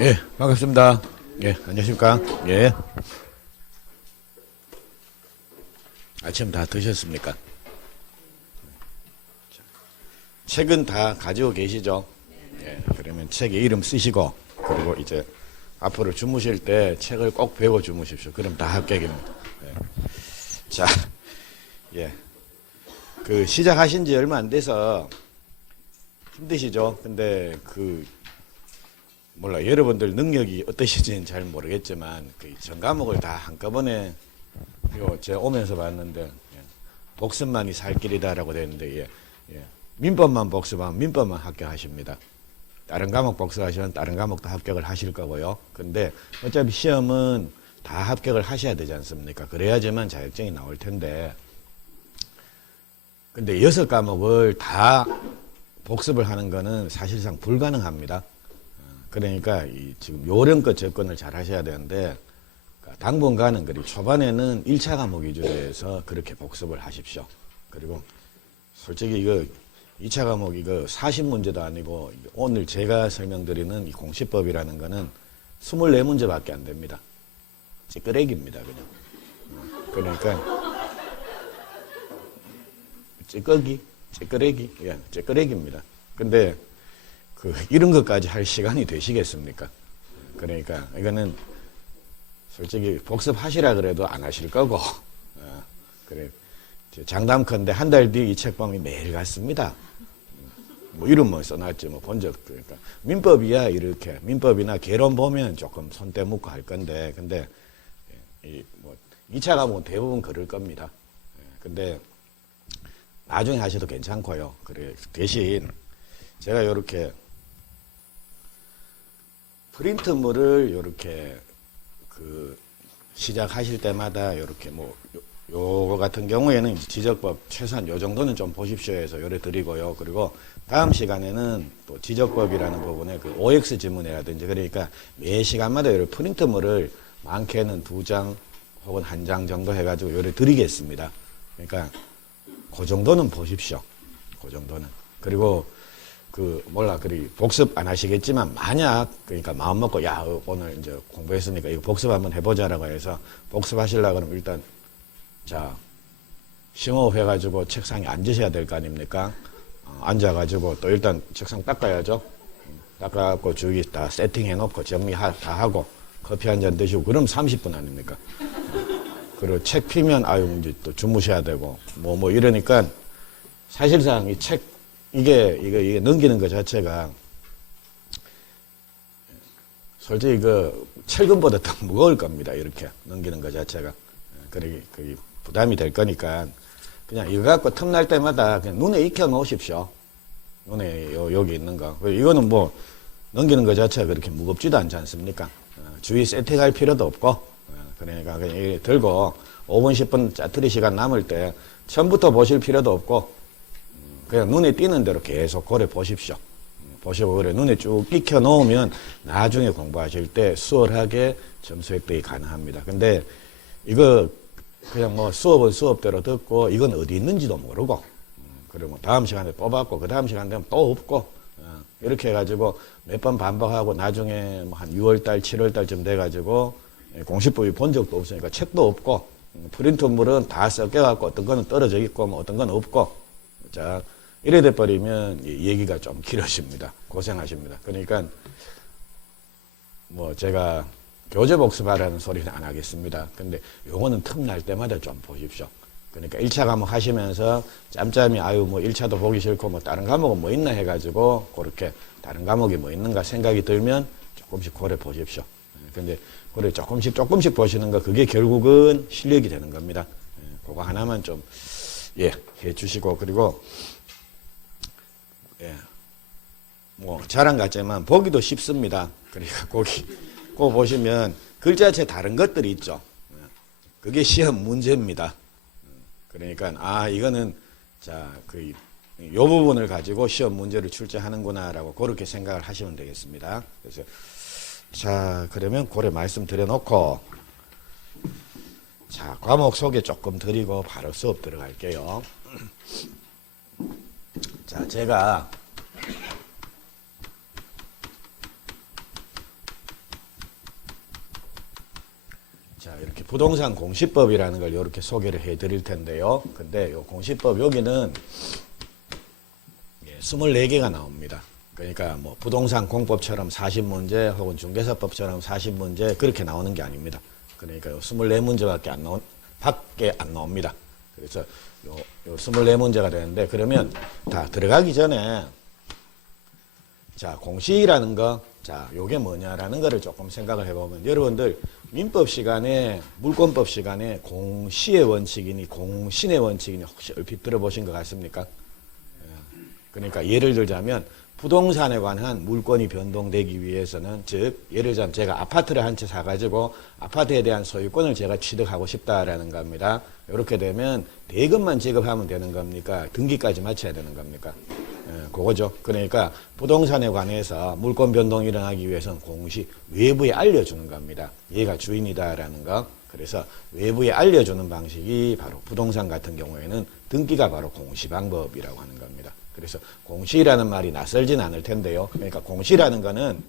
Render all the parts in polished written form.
예, 반갑습니다. 예, 안녕하십니까? 예. 아침 다 드셨습니까? 책은 다 가지고 계시죠? 예, 그러면 책에 이름 쓰시고, 그리고 이제 앞으로 주무실 때 책을 꼭 배워 주무십시오. 그럼 다 합격입니다. 예. 자, 예. 그 시작하신 지 얼마 안 돼서 힘드시죠? 근데 몰라, 여러분들 능력이 어떠신지는 잘 모르겠지만 그 전 과목을 다 한꺼번에 제가 오면서 봤는데, 예, 복습만이 살 길이다라고 되는데, 예, 예. 민법만 복습하면 민법만 합격하십니다. 다른 과목 복습하시면 다른 과목도 합격을 하실 거고요. 근데 어차피 시험은 다 합격을 하셔야 되지 않습니까? 그래야지만 자격증이 나올 텐데, 근데 6과목을 다 복습을 하는 거는 사실상 불가능합니다. 그러니까 지금 요령껏 접근을 잘 하셔야 되는데, 당분간은 그리 초반에는 1차 과목 위주로 해서 그렇게 복습을 하십시오. 그리고 솔직히 이거 2차 과목 이거 40문제도 아니고 오늘 제가 설명드리는 이 공시법이라는 거는 24문제밖에 안 됩니다. 찌끄레기입니다, 그냥. 그러니까 찌끄레기, 예, 찌끄레기입니다. 근데 이런 것까지 할 시간이 되시겠습니까? 그러니까 이거는 솔직히 복습하시라 그래도 안 하실 거고, 그래, 장담컨대 한 달 뒤 이 책방이 매일 같습니다. 뭐 이름 뭐 써놨지 뭐 본 적, 그러니까 민법이야 이렇게 민법이나 개론 보면 조금 손 떼묻고 할 건데, 근데 뭐 2차 과목은 대부분 그럴 겁니다. 근데 나중에 하셔도 괜찮고요. 그래, 대신 제가 이렇게 프린트물을 이렇게 시작하실 때마다 이렇게 요거 같은 경우에는 지적법 최소한 요 정도는 좀 보십시오 해서 요래 드리고요. 그리고 다음 시간에는 또 지적법이라는 부분에 OX 지문이라든지, 그러니까 매 시간마다 요래 프린트물을 많게는 2장 혹은 1장 정도 해가지고 요래 드리겠습니다. 그러니까 그 정도는 보십시오. 그 정도는. 그리고 복습 안 하시겠지만, 만약, 그러니까 마음 먹고, 야, 오늘 이제 공부했으니까 이거 복습 한번 해보자라고 해서 복습하시려고 그러면 일단, 자, 심호흡 해가지고 책상에 앉으셔야 될 거 아닙니까? 앉아가지고 또 일단 책상 닦아야죠. 닦아갖고 주위 다 세팅해놓고 정리 다 하고 커피 한 잔 드시고, 그럼 30분 아닙니까? 그리고 책 피면, 아유, 이제 또 주무셔야 되고, 뭐 이러니까 사실상 이 책, 이게 넘기는 것 자체가 솔직히 철근보다 더 무거울 겁니다. 이렇게 넘기는 것 자체가. 그러기 부담이 될 거니까 그냥 이거 갖고 틈날 때마다 그냥 눈에 익혀 놓으십시오. 눈에 여기 있는 거. 이거는 뭐 넘기는 것 자체가 그렇게 무겁지도 않지 않습니까? 주위 세팅할 필요도 없고, 그러니까 그냥 이렇게 들고 5분 10분 짜투리 시간 남을 때 처음부터 보실 필요도 없고, 그냥 눈에 띄는 대로 계속 고래 보십시오. 보시고 그래 눈에 쭉 익혀 놓으면 나중에 공부하실 때 수월하게 점수 획득이 가능합니다. 근데 이거 그냥 뭐 수업은 수업대로 듣고 이건 어디 있는지도 모르고, 그리고 다음 시간에 뽑았고 그 다음 시간 되면 또 없고, 이렇게 해가지고 몇 번 반복하고 나중에 뭐 한 6월달 7월달쯤 돼가지고 공시법이 본 적도 없으니까 책도 없고, 프린트물은 다 섞여갖고 어떤 거는 떨어져 있고 뭐 어떤 건 없고, 자, 이래 돼버리면 얘기가 좀 길어집니다. 고생하십니다. 그러니까 뭐 제가 교재 복습하라는 소리는 안 하겠습니다. 근데 요거는 틈날 때마다 좀 보십시오. 그러니까 1차 과목 하시면서 짬짬이 아유 뭐 1차도 보기 싫고 뭐 다른 과목은 뭐 있나 해가지고 그렇게 다른 과목이 뭐 있는가 생각이 들면 조금씩 고려 보십시오. 근데 고려 조금씩 보시는 거, 그게 결국은 실력이 되는 겁니다. 그거 하나만 좀 해주시고, 그리고 뭐 자랑 같지만 보기도 쉽습니다. 그러니까 꼭 보시면 글자체 다른 것들이 있죠. 그게 시험 문제입니다. 그러니까 이거는 요 부분을 가지고 시험 문제를 출제하는구나라고 그렇게 생각을 하시면 되겠습니다. 그래서 자, 그러면 고래 말씀드려 놓고, 자, 과목 소개 조금 드리고 바로 수업 들어갈게요. 자, 제가 이렇게 부동산 공시법이라는 걸 이렇게 소개를 해 드릴 텐데요. 근데 이 공시법 여기는 24개가 나옵니다. 그러니까 뭐 부동산 공법처럼 40문제 혹은 중개사법처럼 40문제 그렇게 나오는 게 아닙니다. 그러니까 요 24문제밖에 안 나옵니다. 그래서 요 24문제가 되는데, 그러면 다 들어가기 전에 자, 공시라는 거, 자, 요게 뭐냐라는 거를 조금 생각을 해보면, 여러분들 민법 시간에, 물권법 시간에 공시의 원칙이니 공신의 원칙이니 혹시 얼핏 들어보신 것 같습니까? 그러니까 예를 들자면 부동산에 관한 물권이 변동되기 위해서는, 즉 예를 들자면 제가 아파트를 한 채 사가지고 아파트에 대한 소유권을 제가 취득하고 싶다라는 겁니다. 이렇게 되면 대금만 지급하면 되는 겁니까? 등기까지 마쳐야 되는 겁니까? 그거죠. 그러니까 부동산에 관해서 물권 변동이 일어나기 위해서는 공시, 외부에 알려주는 겁니다. 얘가 주인이다라는 거. 그래서 외부에 알려주는 방식이 바로 부동산 같은 경우에는 등기가 바로 공시 방법이라고 하는 겁니다. 그래서 공시라는 말이 낯설진 않을 텐데요. 그러니까 공시라는 거는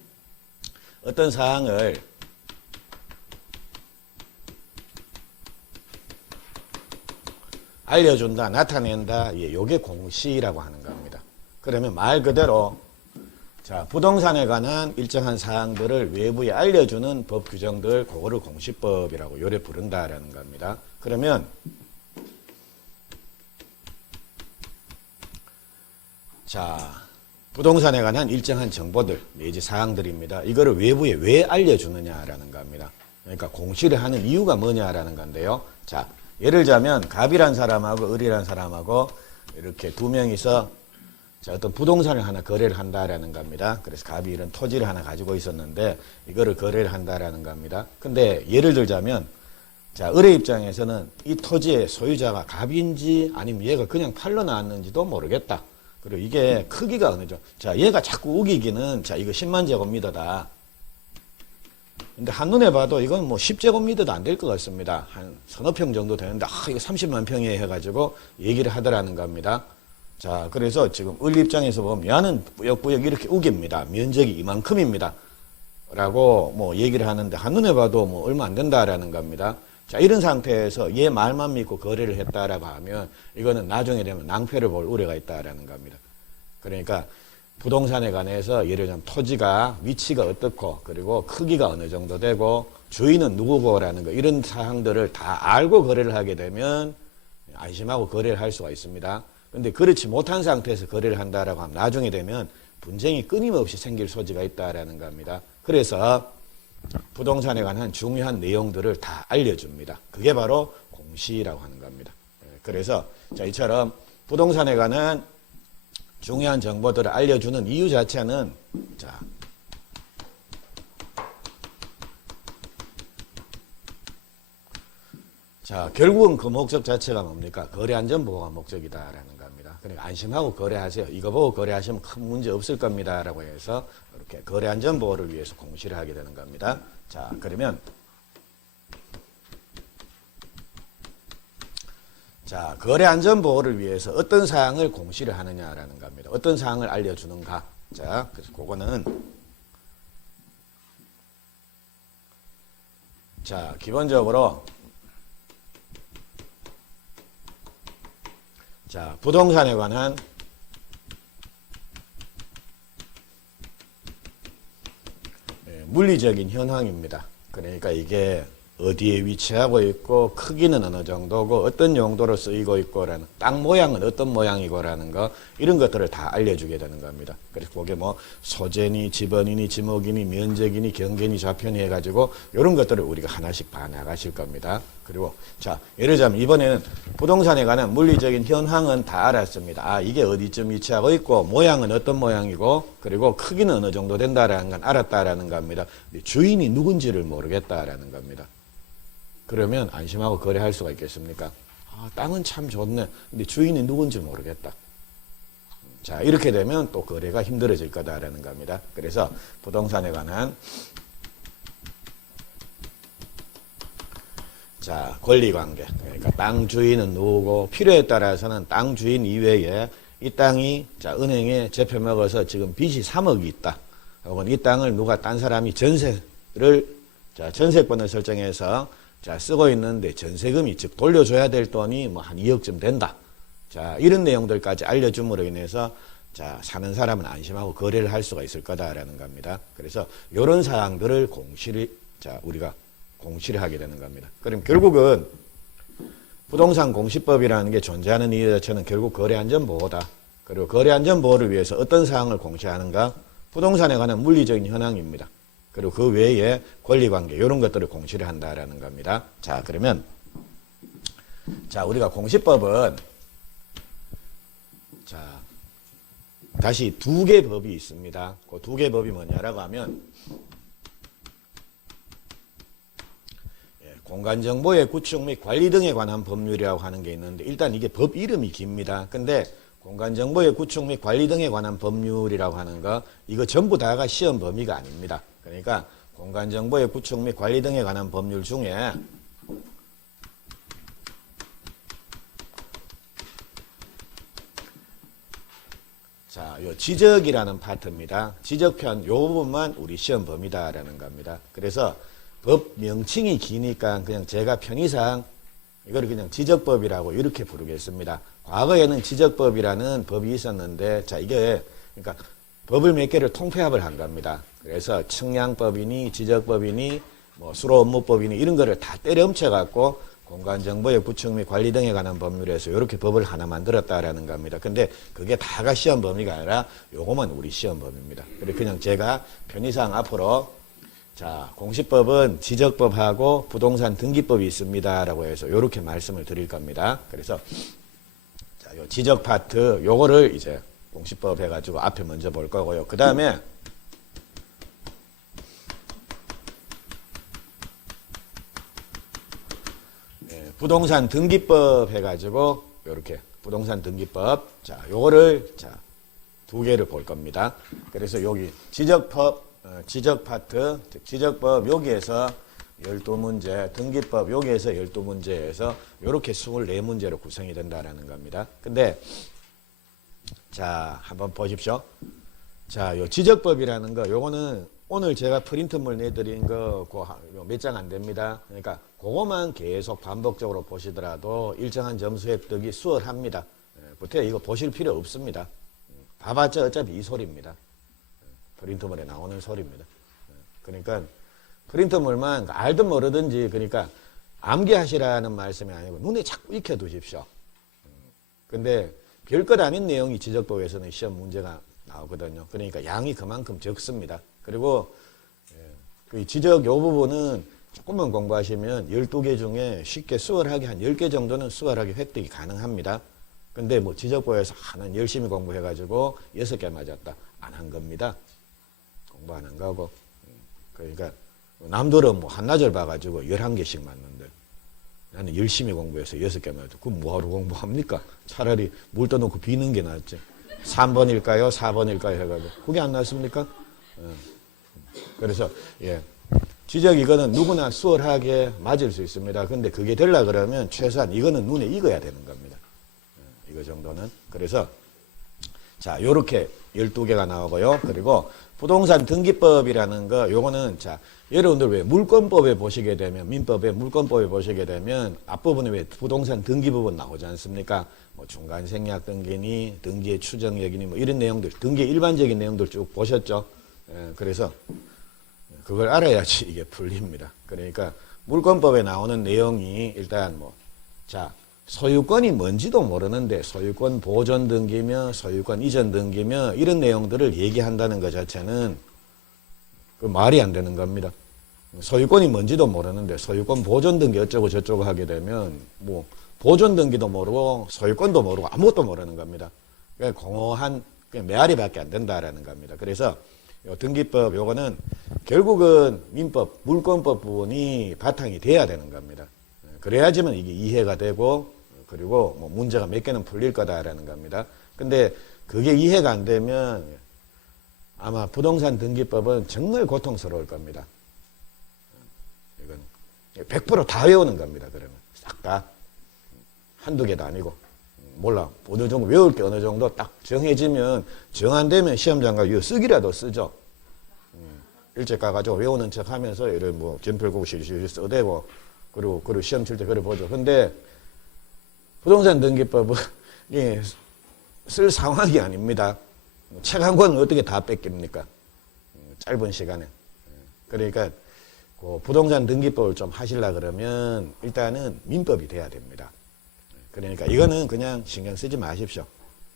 어떤 사항을 알려준다, 나타낸다, 요게 공시라고 하는 겁니다. 그러면 말 그대로 자, 부동산에 관한 일정한 사항들을 외부에 알려주는 법 규정들, 그거를 공시법이라고 요래 부른다라는 겁니다. 그러면 자, 부동산에 관한 일정한 정보들 내지 사항들입니다. 이거를 외부에 왜 알려주느냐라는 겁니다. 그러니까 공시를 하는 이유가 뭐냐라는 건데요. 자, 예를 들자면 갑이란 사람하고 을이란 사람하고 이렇게 두 명이서 자, 어떤 부동산을 하나 거래를 한다라는 겁니다. 그래서 갑이 이런 토지를 하나 가지고 있었는데 이거를 거래를 한다라는 겁니다. 근데 예를 들자면 자, 을의 입장에서는 이 토지의 소유자가 갑인지 아니면 얘가 그냥 팔러 나왔는지도 모르겠다. 그리고 이게 크기가 어느 정도. 자, 얘가 자꾸 우기기는 자, 이거 10만 제곱미터다. 근데 한눈에 봐도 이건 뭐 10제곱미터도 안 될 것 같습니다. 한 서너 평 정도 되는데, 이거 30만 평이에 해가지고 얘기를 하더라는 겁니다. 자, 그래서 지금 을 입장에서 보면 얘는 뿌역뿌역 이렇게 우깁니다. 면적이 이만큼입니다. 라고 뭐 얘기를 하는데 한눈에 봐도 뭐 얼마 안 된다라는 겁니다. 자, 이런 상태에서 얘 말만 믿고 거래를 했다라고 하면 이거는 나중에 되면 낭패를 볼 우려가 있다라는 겁니다. 그러니까 부동산에 관해서 예를 들면 토지가 위치가 어떻고 그리고 크기가 어느 정도 되고 주인은 누구고라는 거, 이런 사항들을 다 알고 거래를 하게 되면 안심하고 거래를 할 수가 있습니다. 근데 그렇지 못한 상태에서 거래를 한다라고 하면 나중에 되면 분쟁이 끊임없이 생길 소지가 있다라는 겁니다. 그래서 부동산에 관한 중요한 내용들을 다 알려줍니다. 그게 바로 공시라고 하는 겁니다. 그래서 자, 이처럼 부동산에 관한 중요한 정보들을 알려주는 이유 자체는 자, 결국은 그 목적 자체가 뭡니까? 거래 안전 보호가 목적이다라는 겁니다. 그러니까 안심하고 거래하세요. 이거 보고 거래하시면 큰 문제 없을 겁니다라고 해서 이렇게 거래 안전 보호를 위해서 공시를 하게 되는 겁니다. 자, 그러면 자, 거래 안전 보호를 위해서 어떤 사항을 공시를 하느냐라는 겁니다. 어떤 사항을 알려주는가? 자, 그래서 그거는 자, 기본적으로 자, 부동산에 관한 물리적인 현황입니다. 그러니까 이게 어디에 위치하고 있고 크기는 어느 정도고 어떤 용도로 쓰이고 있고라는, 땅 모양은 어떤 모양이고라는 거, 이런 것들을 다 알려주게 되는 겁니다. 그래서 그게 뭐 소재니 지번이니 지목이니 면적이니 경계니 좌편이 해가지고 이런 것들을 우리가 하나씩 봐 나가실 겁니다. 그리고 자, 예를 들자면 이번에는 부동산에 관한 물리적인 현황은 다 알았습니다. 아, 이게 어디쯤 위치하고 있고 모양은 어떤 모양이고 그리고 크기는 어느 정도 된다라는 건 알았다라는 겁니다. 근데 주인이 누군지를 모르겠다라는 겁니다. 그러면 안심하고 거래할 수가 있겠습니까? 아, 땅은 참 좋네. 근데 주인이 누군지 모르겠다. 자, 이렇게 되면 또 거래가 힘들어질 거다라는 겁니다. 그래서 부동산에 관한 자, 권리관계. 그러니까 땅 주인은 누구고 필요에 따라서는 땅 주인 이외에 이 땅이 자, 은행에 잡혀먹어서 지금 빚이 3억이 있다. 혹은 이 땅을 누가 딴 사람이 전세를 자, 전세권을 설정해서 자, 쓰고 있는데 전세금이 즉 돌려줘야 될 돈이 뭐 한 2억쯤 된다. 자, 이런 내용들까지 알려줌으로 인해서 자, 사는 사람은 안심하고 거래를 할 수가 있을 거다라는 겁니다. 그래서 이런 사항들을 우리가 공시를 하게 되는 겁니다. 그럼 결국은 부동산 공시법이라는 게 존재하는 이유 자체는 결국 거래안전보호다. 그리고 거래안전보호를 위해서 어떤 사항을 공시하는가? 부동산에 관한 물리적인 현황입니다. 그리고 그 외에 권리관계 이런 것들을 공시를 한다라는 겁니다. 자, 그러면 자, 우리가 공시법은 자, 다시 두 개 법이 있습니다. 그 두 개 법이 뭐냐라고 하면 공간정보의 구축 및 관리 등에 관한 법률이라고 하는 게 있는데 일단 이게 법 이름이 깁니다. 근데 공간정보의 구축 및 관리 등에 관한 법률이라고 하는 거 이거 전부 다가 시험 범위가 아닙니다. 그러니까 공간정보의 구축 및 관리 등에 관한 법률 중에 자, 요 지적이라는 파트입니다. 지적편 요 부분만 우리 시험 범위다라는 겁니다. 그래서 법 명칭이 기니까 그냥 제가 편의상 이걸 그냥 지적법이라고 이렇게 부르겠습니다. 과거에는 지적법이라는 법이 있었는데 자, 이게 그러니까 법을 몇 개를 통폐합을 한 겁니다. 그래서 측량법이니 지적법이니 뭐 수로업무법이니 이런 거를 다 때려 훔쳐 갖고 공간정보의 구축 및 관리 등에 관한 법률에서 이렇게 법을 하나 만들었다라는 겁니다. 근데 그게 다가 시험 범위가 아니라 요거만 우리 시험 범위입니다. 그래서 그냥 제가 편의상 앞으로 자, 공시법은 지적법하고 부동산 등기법이 있습니다라고 해서 이렇게 말씀을 드릴 겁니다. 그래서 자, 요 지적 파트 요거를 이제 공시법 해가지고 앞에 먼저 볼 거고요. 그 다음에 부동산 등기법 해가지고 요렇게 부동산 등기법 자, 요거를 자, 두 개를 볼 겁니다. 그래서 여기 지적법 지적 파트, 즉 지적법 여기에서 12문제, 등기법 여기에서 12문제에서 이렇게 24문제로 구성이 된다라는 겁니다. 근데 자, 한번 보십시오. 자, 요 지적법이라는 거 요거는 오늘 제가 프린트물 내드린 거 몇 장 안 됩니다. 그러니까 그거만 계속 반복적으로 보시더라도 일정한 점수 획득이 수월합니다. 부터 이거 보실 필요 없습니다. 봐봤자 어차피 이 소리입니다. 프린트물에 나오는 소리입니다. 그러니까 프린트물만 알든 모르든지 그러니까 암기하시라는 말씀이 아니고 눈에 자꾸 익혀두십시오. 근데 별것 아닌 내용이 지적법에서는 시험 문제가 나오거든요. 그러니까 양이 그만큼 적습니다. 그리고 그 지적 요 부분은 조금만 공부하시면 12개 중에 쉽게 수월하게 한 10개 정도는 수월하게 획득이 가능합니다. 근데 뭐 지적법에서 하는 열심히 공부해가지고 6개 맞았다. 안 한 겁니다. 공부 안 한 거고. 그러니까 남들은 뭐 한나절 봐가지고 11개씩 맞는데 나는 열심히 공부해서 6개 맞았다. 그럼 뭐하러 공부합니까? 차라리 물 떠놓고 비는 게 낫지. 3번일까요? 4번일까요? 해가지고. 그게 안 나왔습니까? 그래서, 예. 지적 이거는 누구나 수월하게 맞을 수 있습니다. 근데 그게 되려 그러면 최소한 이거는 눈에 익어야 되는 겁니다. 이거 정도는. 그래서, 자, 요렇게 12개가 나오고요. 그리고 부동산 등기법이라는 거, 요거는 자, 여러분들 왜 물권법에 보시게 되면, 민법에 물권법에 보시게 되면 앞부분에 왜 부동산 등기 부분 나오지 않습니까? 뭐 중간 생략 등기니, 등기의 추정 여기니 뭐 이런 내용들, 등기의 일반적인 내용들 쭉 보셨죠? 예, 그래서 그걸 알아야지 이게 풀립니다. 그러니까 물권법에 나오는 내용이 일단 뭐, 자, 소유권이 뭔지도 모르는데 소유권 보존 등기며 소유권 이전 등기며 이런 내용들을 얘기한다는 것 자체는 그 말이 안 되는 겁니다. 소유권이 뭔지도 모르는데 소유권 보존 등기 어쩌고 저쩌고 하게 되면 뭐 보존 등기도 모르고 소유권도 모르고 아무것도 모르는 겁니다. 그러니까 공허한 그냥 메아리밖에 안 된다라는 겁니다. 그래서 요 등기법 요거는 결국은 민법 물권법 부분이 바탕이 돼야 되는 겁니다. 그래야지만 이게 이해가 되고 그리고 뭐 문제가 몇 개는 풀릴 거다라는 겁니다. 근데 그게 이해가 안 되면 아마 부동산 등기법은 정말 고통스러울 겁니다. 이건 100%다 외우는 겁니다. 그러면 싹 다 한두 개도 아니고 몰라 어느 정도 외울 게 어느 정도 딱 정해지면 정 안 되면 시험장 가서 이거 쓰기라도 쓰죠. 일찍 가가지고 외우는 척하면서 이런 뭐 전필국 실실 써대고 그리고 시험 칠 때 그래 보죠. 근데 부동산 등기법은 예, 쓸 상황이 아닙니다. 책 한 권을 어떻게 다 뺏깁니까? 짧은 시간에. 그러니까 그 부동산 등기법을 좀 하시려 그러면 일단은 민법이 돼야 됩니다. 그러니까 이거는 그냥 신경 쓰지 마십시오.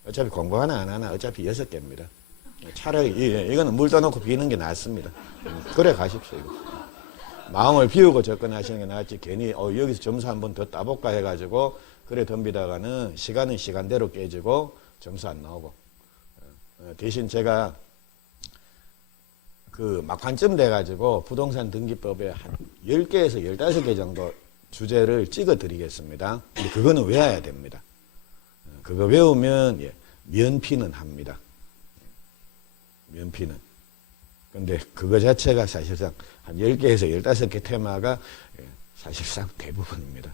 어차피 공부 하나 안 하나 어차피 6개입니다. 차라리 이거는 물 떠놓고 비는 게 낫습니다. 그래 가십시오. 이거. 마음을 비우고 접근하시는 게 낫지 괜히 여기서 점수 한 번 더 따볼까 해가지고 그래 덤비다가는 시간은 시간대로 깨지고 점수 안 나오고 대신 제가 그 막판쯤 돼가지고 부동산 등기법에 한 10개에서 15개 정도 주제를 찍어 드리겠습니다. 근데 그거는 외워야 됩니다. 그거 외우면 예, 면피는 합니다. 면피는. 근데 그거 자체가 사실상 한 10개에서 15개 테마가 예, 사실상 대부분입니다.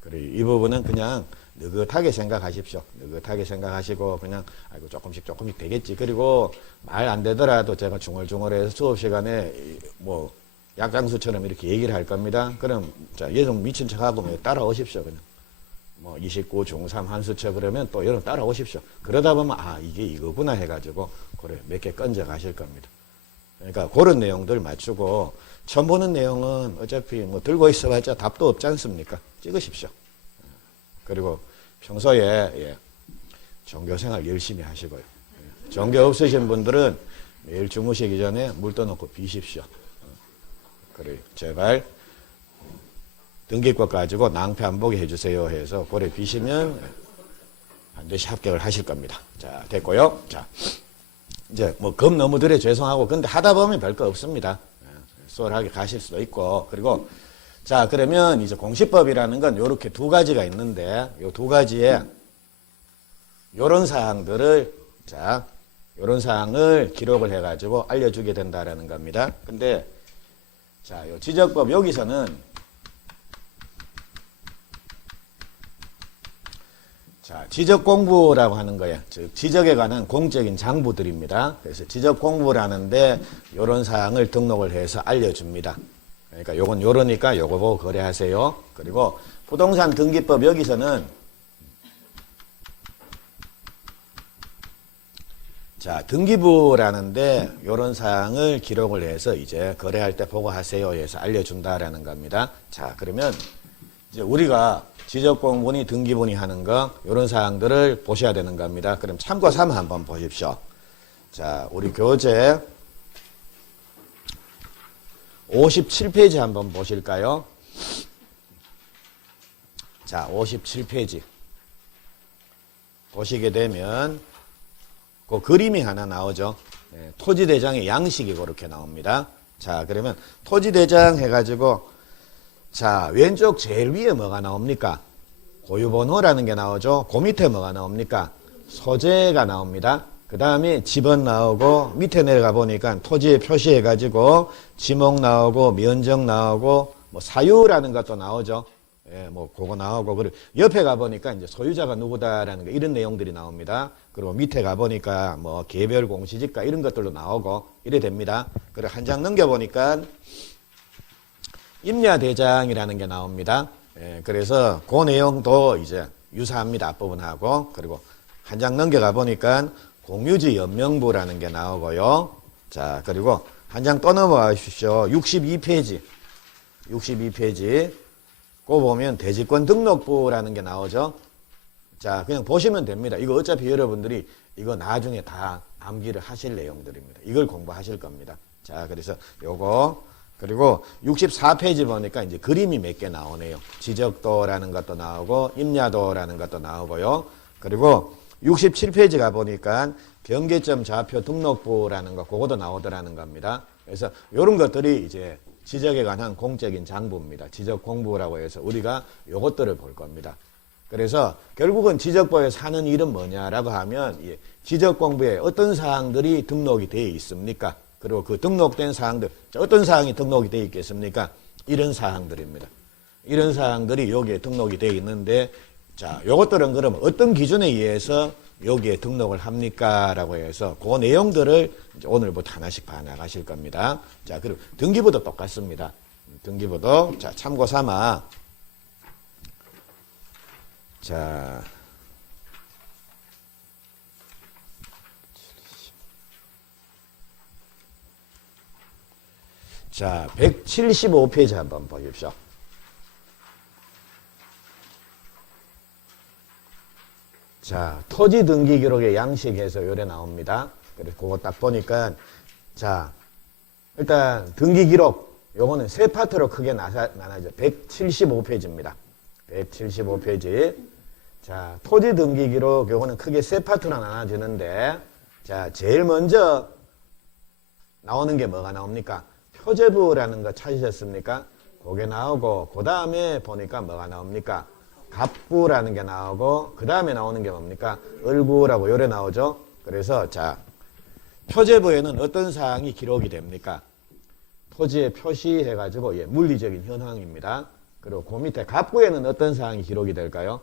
그래 이 부분은 그냥 느긋하게 생각하십시오. 느긋하게 생각하시고 그냥 아이고 조금씩 되겠지. 그리고 말 안 되더라도 제가 중얼중얼해서 수업 시간에 뭐 약장수처럼 이렇게 얘기를 할 겁니다. 그럼 자 예좀 미친 척하고 따라오십시오. 그냥 뭐 29 중3 한수처 그러면 또 여러분 따라오십시오. 그러다 보면 아 이게 이거구나 해가지고 그래 몇 개 건져 가실 겁니다. 그러니까 그런 내용들 맞추고 처음 보는 내용은 어차피 뭐 들고 있어봤자 답도 없지 않습니까? 찍으십시오. 그리고 평소에 예, 종교생활 열심히 하시고요. 종교 없으신 분들은 매일 주무시기 전에 물 떠놓고 비십시오. 그래 제발 등기법 가지고 낭패 안 보게 해주세요 해서 고래 비시면 반드시 합격을 하실 겁니다. 자 됐고요. 자 이제 뭐 겁 너무 들여 죄송하고 근데 하다 보면 별거 없습니다. 수월하게 가실 수도 있고 그리고 자 그러면 이제 공시법이라는 건 이렇게 두 가지가 있는데 이 두 가지에 요런 사항들을 자 요런 사항을 기록을 해가지고 알려주게 된다라는 겁니다. 근데 자 요 지적법 여기서는 자 지적 공부라고 하는 거예요. 즉 지적에 관한 공적인 장부들입니다. 그래서 지적 공부를 하는데 요런 사항을 등록을 해서 알려줍니다. 그러니까 요건 요러니까 요거 보고 거래하세요. 그리고 부동산 등기법 여기서는 자 등기부라는데 요런 사항을 기록을 해서 이제 거래할 때 보고하세요 해서 알려준다라는 겁니다. 자 그러면 이제 우리가 지적공부니 등기부니 하는 거 요런 사항들을 보셔야 되는 겁니다. 그럼 참고 3 한번 보십시오. 자 우리 교재 57페이지 한번 보실까요? 자, 57페이지. 보시게 되면, 그 그림이 하나 나오죠. 네, 토지대장의 양식이 그렇게 나옵니다. 자, 그러면 토지대장 해가지고, 자, 왼쪽 제일 위에 뭐가 나옵니까? 고유번호라는 게 나오죠. 그 밑에 뭐가 나옵니까? 소재가 나옵니다. 그 다음에 집원 나오고 밑에 내려가 보니까 토지에 표시해가지고 지목 나오고 면적 나오고 뭐 사유라는 것도 나오죠. 예, 뭐 그거 나오고 그리고 옆에 가 보니까 이제 소유자가 누구다라는 거 이런 내용들이 나옵니다. 그리고 밑에 가 보니까 뭐 개별 공시지가 이런 것들도 나오고 이래 됩니다. 그리고 한 장 넘겨 보니까 임야대장이라는 게 나옵니다. 예, 그래서 그 내용도 이제 유사합니다. 앞부분하고 그리고 한 장 넘겨가 보니까 공유지 연명부라는 게 나오고요. 자, 그리고 한 장 또 넘어가십시오. 62페이지. 62페이지. 그거 보면 대지권 등록부라는 게 나오죠. 자, 그냥 보시면 됩니다. 이거 어차피 여러분들이 이거 나중에 다 암기를 하실 내용들입니다. 이걸 공부하실 겁니다. 자, 그래서 요거. 그리고 64페이지 보니까 이제 그림이 몇 개 나오네요. 지적도라는 것도 나오고, 임야도라는 것도 나오고요. 그리고 67페이지 가 보니까 경계점 좌표 등록부라는 거 그것도 나오더라는 겁니다. 그래서 이런 것들이 이제 지적에 관한 공적인 장부입니다. 지적 공부라고 해서 우리가 요것들을 볼 겁니다. 그래서 결국은 지적법에서 하는 일은 뭐냐라고 하면 지적 공부에 어떤 사항들이 등록이 되어 있습니까? 그리고 그 등록된 사항들 어떤 사항이 등록이 되어 있겠습니까? 이런 사항들입니다. 이런 사항들이 여기에 등록이 되어 있는데 자, 요것들은 그럼 어떤 기준에 의해서 여기에 등록을 합니까? 라고 해서 그 내용들을 이제 오늘부터 하나씩 봐나가실 겁니다. 자, 그리고 등기부도 똑같습니다. 등기부도 자 참고 삼아 자 자, 175페이지 한번 보십시오. 자, 토지 등기 기록의 양식에서 요래 나옵니다. 그래서 그거 딱 보니까, 자, 일단 등기 기록, 요거는 세 파트로 크게 나눠져. 175페이지입니다. 175페이지. 자, 토지 등기 기록, 요거는 크게 세 파트로 나눠지는데, 자, 제일 먼저 나오는 게 뭐가 나옵니까? 표제부라는 거 찾으셨습니까? 그게 나오고 그 다음에 보니까 뭐가 나옵니까? 갑부라는 게 나오고 그 다음에 나오는 게 뭡니까? 을구라고 요래 나오죠. 그래서 자 표제부에는 어떤 사항이 기록이 됩니까? 토지에 표시해가지고 예, 물리적인 현황입니다. 그리고 그 밑에 갑부에는 어떤 사항이 기록이 될까요?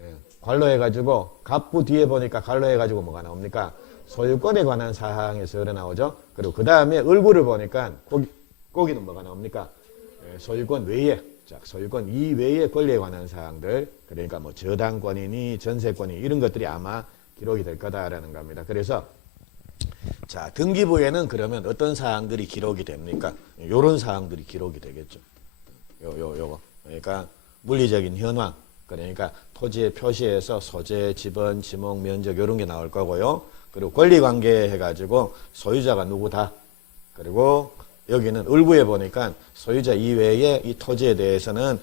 예, 관로해가지고 갑부 뒤에 보니까 관로해가지고 뭐가 나옵니까? 소유권에 관한 사항에서 요래 나오죠. 그리고 그 다음에 을구를 보니까 거기는 뭐가 나옵니까? 소유권 외에, 자, 소유권 이외의 권리에 관한 사항들, 그러니까 뭐 저당권이니 전세권이 이런 것들이 아마 기록이 될 거다라는 겁니다. 그래서 자 등기부에는 그러면 어떤 사항들이 기록이 됩니까? 요런 사항들이 기록이 되겠죠. 요거 그러니까 물리적인 현황, 그러니까 토지의 표시에서 소재, 지번, 지목, 면적 이런 게 나올 거고요. 그리고 권리관계 해가지고 소유자가 누구다. 그리고 여기는 을구에 보니까 소유자 이외에 이 토지에 대해서는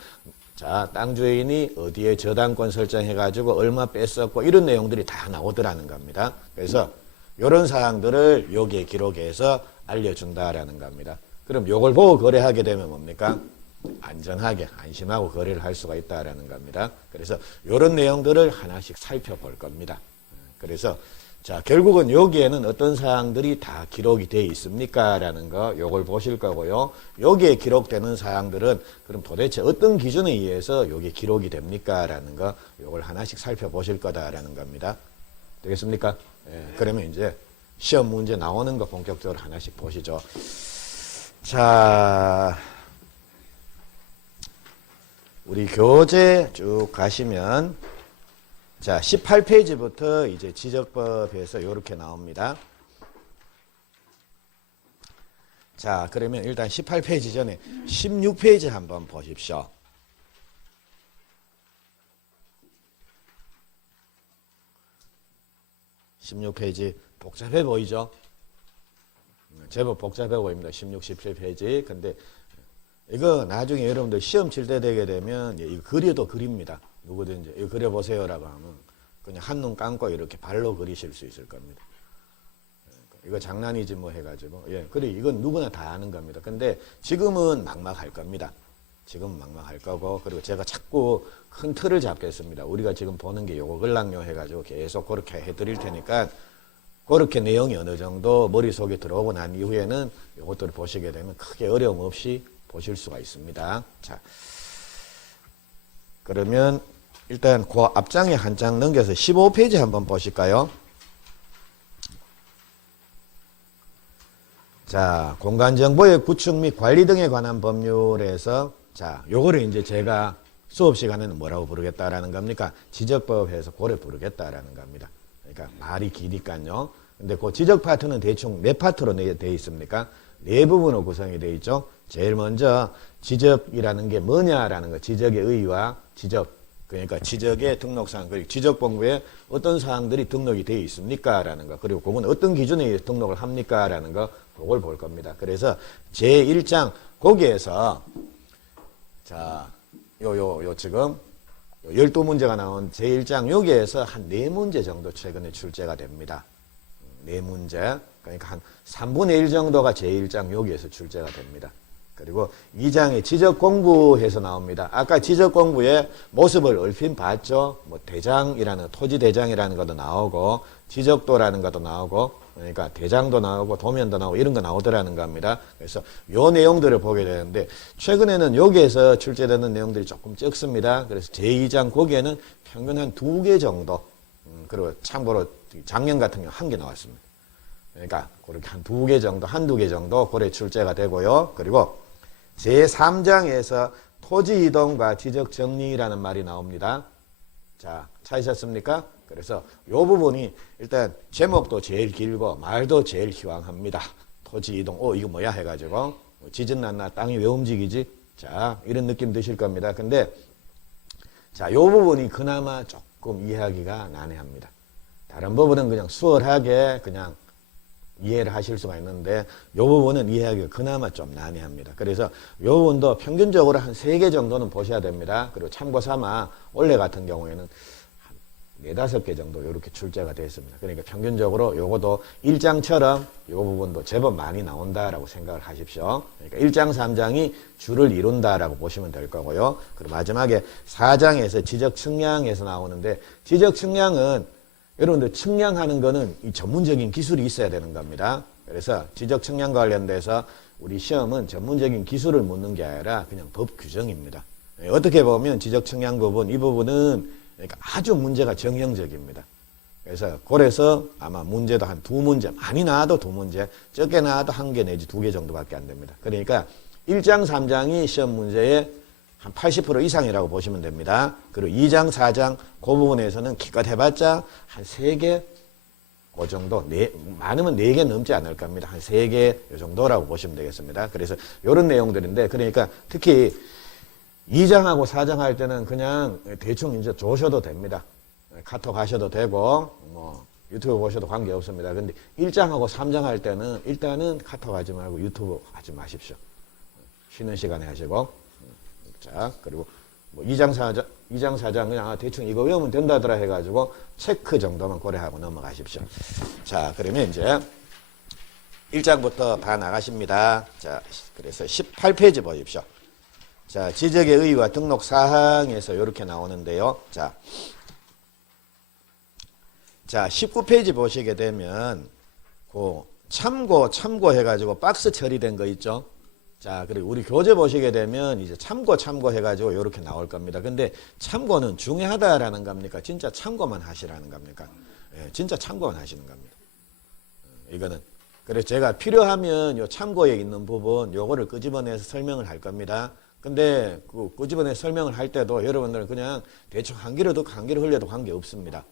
자, 땅 주인이 어디에 저당권 설정해가지고 얼마 뺐었고 이런 내용들이 다 나오더라는 겁니다. 그래서 이런 사항들을 여기에 기록해서 알려준다라는 겁니다. 그럼 요걸 보고 거래하게 되면 뭡니까? 안전하게, 안심하고 거래를 할 수가 있다라는 겁니다. 그래서 이런 내용들을 하나씩 살펴볼 겁니다. 그래서 자, 결국은 여기에는 어떤 사항들이 다 기록이 되어 있습니까? 라는 거, 요걸 보실 거고요. 여기에 기록되는 사항들은 그럼 도대체 어떤 기준에 의해서 여기에 기록이 됩니까? 라는 거, 요걸 하나씩 살펴보실 거다라는 겁니다. 되겠습니까? 예, 그러면 이제 시험 문제 나오는 거 본격적으로 하나씩 보시죠. 자, 우리 교재 쭉 가시면 자, 18페이지부터 이제 지적법에서 이렇게 나옵니다. 자, 그러면 일단 18페이지 전에 16페이지 한번 보십시오. 16페이지 복잡해 보이죠? 제법 복잡해 보입니다. 16, 17페이지. 근데 이거 나중에 여러분들 시험 칠 때 되게 되면 이거 그려도 그립니다. 누구든지 이거 그려보세요라고 하면 그냥 한눈 감고 이렇게 발로 그리실 수 있을 겁니다. 이거 장난이지 뭐 해가지고 예, 그래 이건 누구나 다 아는 겁니다. 근데 지금은 막막할 겁니다. 지금은 막막할 거고 그리고 제가 자꾸 큰 틀을 잡겠습니다. 우리가 지금 보는 게 요거 걸랑요 해가지고 계속 그렇게 해드릴 테니까 그렇게 내용이 어느 정도 머릿속에 들어오고 난 이후에는 요것들을 보시게 되면 크게 어려움 없이 보실 수가 있습니다. 자, 그러면 일단 그 앞장에 한 장 넘겨서 15페이지 한번 보실까요? 자, 공간정보의 구축 및 관리 등에 관한 법률에서 자, 요거를 이제 제가 수업 시간에는 뭐라고 부르겠다라는 겁니까? 지적법에서 고래 부르겠다라는 겁니다. 그러니까 말이 기니까요. 근데 그 지적 파트는 대충 몇 파트로 되어 있습니까? 네 부분으로 구성이 되어 있죠. 제일 먼저 지적이라는 게 뭐냐라는 거, 지적의 의의와 지적, 그러니까 지적의 등록사항, 그리고 지적본부에 어떤 사항들이 등록이 되어 있습니까? 라는 거, 그리고 그건 어떤 기준에 의해 등록을 합니까? 라는 거, 그걸 볼 겁니다. 그래서 제1장, 거기에서, 자, 지금 12문제가 나온 제1장, 여기에서 한 4문제 정도 최근에 출제가 됩니다. 4문제. 그러니까 한 3분의 1 정도가 제1장 여기에서 출제가 됩니다. 그리고 2장에 지적 공부해서 나옵니다. 아까 지적 공부의 모습을 얼핏 봤죠. 뭐 대장이라는 토지 대장이라는 것도 나오고 지적도라는 것도 나오고 그러니까 대장도 나오고 도면도 나오고 이런 거 나오더라는 겁니다. 그래서 요 내용들을 보게 되는데 최근에는 여기에서 출제되는 내용들이 조금 적습니다. 그래서 제2장 거기에는 평균 한 2개 정도 그리고 참고로 작년 같은 경우 1개 나왔습니다. 그러니까 그렇게 한 2개 정도, 한두 개 정도 고래 출제가 되고요. 그리고 제3장에서 토지 이동과 지적 정리라는 말이 나옵니다. 자, 찾으셨습니까? 그래서 이 부분이 일단 제목도 제일 길고 말도 제일 희왕합니다. 토지 이동, 이거 뭐야 해가지고 지진 났나 땅이 왜 움직이지? 자, 이런 느낌 드실 겁니다. 근데 자, 이 부분이 그나마 조금 이해하기가 난해합니다. 다른 부분은 그냥 수월하게 그냥 이해를 하실 수가 있는데 이 부분은 이해하기가 그나마 좀 난해합니다. 그래서 이 부분도 평균적으로 한 3개 정도는 보셔야 됩니다. 그리고 참고 삼아 올해 같은 경우에는 한 4-5개 정도 이렇게 출제가 되어 있습니다. 그러니까 평균적으로 요것도 1장처럼 이 부분도 제법 많이 나온다라고 생각을 하십시오. 그러니까 1장, 3장이 주를 이룬다라고 보시면 될 거고요. 그리고 마지막에 4장에서 지적 측량에서 나오는데 지적 측량은 여러분들 측량하는 거는 이 전문적인 기술이 있어야 되는 겁니다. 그래서 지적 측량 관련돼서 우리 시험은 전문적인 기술을 묻는 게 아니라 그냥 법 규정입니다. 어떻게 보면 지적 측량 부분, 이 부분은 그러니까 아주 문제가 정형적입니다. 그래서 그래서 아마 문제도 한 2문제, 많이 나와도 2문제, 적게 나와도 1개 내지 2개 정도밖에 안 됩니다. 그러니까 1장, 3장이 시험 문제의 한 80% 이상이라고 보시면 됩니다. 그리고 2장, 4장 그 부분에서는 기껏 해봤자 한 3개 그 정도, 많으면 4개 넘지 않을 겁니다. 한 3개 이 정도라고 보시면 되겠습니다. 그래서 이런 내용들인데 그러니까 특히 2장하고 4장 할 때는 그냥 대충 이제 조셔도 됩니다. 카톡 하셔도 되고 뭐 유튜브 보셔도 관계없습니다. 근데 1장하고 3장 할 때는 일단은 카톡 하지 말고 유튜브 하지 마십시오. 쉬는 시간에 하시고. 자, 그리고 뭐 2장, 4장 그냥 대충 이거 외우면 된다더라 해가지고 체크 정도만 고려하고 넘어가십시오. 자, 그러면 이제 1장부터 다 나가십니다. 자, 그래서 18페이지 보십시오. 자, 지적의 의의와 등록 사항에서 이렇게 나오는데요. 자, 19페이지 보시게 되면 그 참고 해가지고 박스 처리된 거 있죠. 자, 그리고 우리 교재 보시게 되면 이제 참고 해가지고 이렇게 나올 겁니다. 근데 참고는 중요하다라는 겁니까? 진짜 참고만 하시라는 겁니까? 예, 진짜 참고만 하시는 겁니다. 이거는. 그래서 제가 필요하면 요 참고에 있는 부분 요거를 끄집어내서 설명을 할 겁니다. 근데 그 끄집어내서 설명을 할 때도 여러분들은 그냥 대충 한 귀로 듣고 한 귀로 흘려도 관계 없습니다.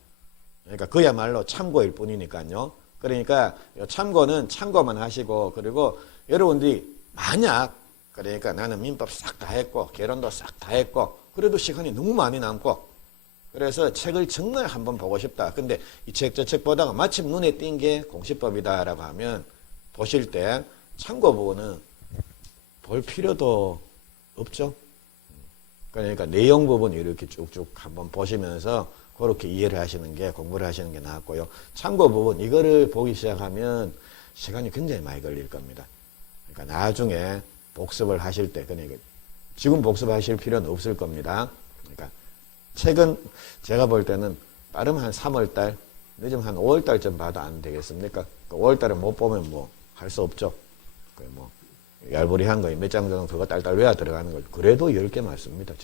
그러니까 그야말로 참고일 뿐이니까요. 그러니까 요 참고는 참고만 하시고 그리고 여러분들이 만약 그러니까 나는 민법 싹 다 했고 개론도 싹 다 했고 그래도 시간이 너무 많이 남고 그래서 책을 정말 한번 보고 싶다. 근데 이 책 저 책 보다가 마침 눈에 띈 게 공시법이다라고 하면 보실 때 참고 부분은 볼 필요도 없죠. 그러니까 내용 부분 이렇게 쭉쭉 한번 보시면서 그렇게 이해를 하시는 게 공부를 하시는 게 나았고요. 참고 부분 이거를 보기 시작하면 시간이 굉장히 많이 걸릴 겁니다. 그러니까 나중에 복습을 하실 때, 그러니까 지금 복습하실 필요는 없을 겁니다. 그러니까 책은 제가 볼 때는 빠르면 한 3월달, 늦으면 한 5월달쯤 봐도 안 되겠습니까? 5월달에 못 보면 뭐 할 수 없죠. 뭐 얄보리한 거 몇 장 정도 그거 딸딸 외야 들어가는 걸 그래도 10개 맞습니다.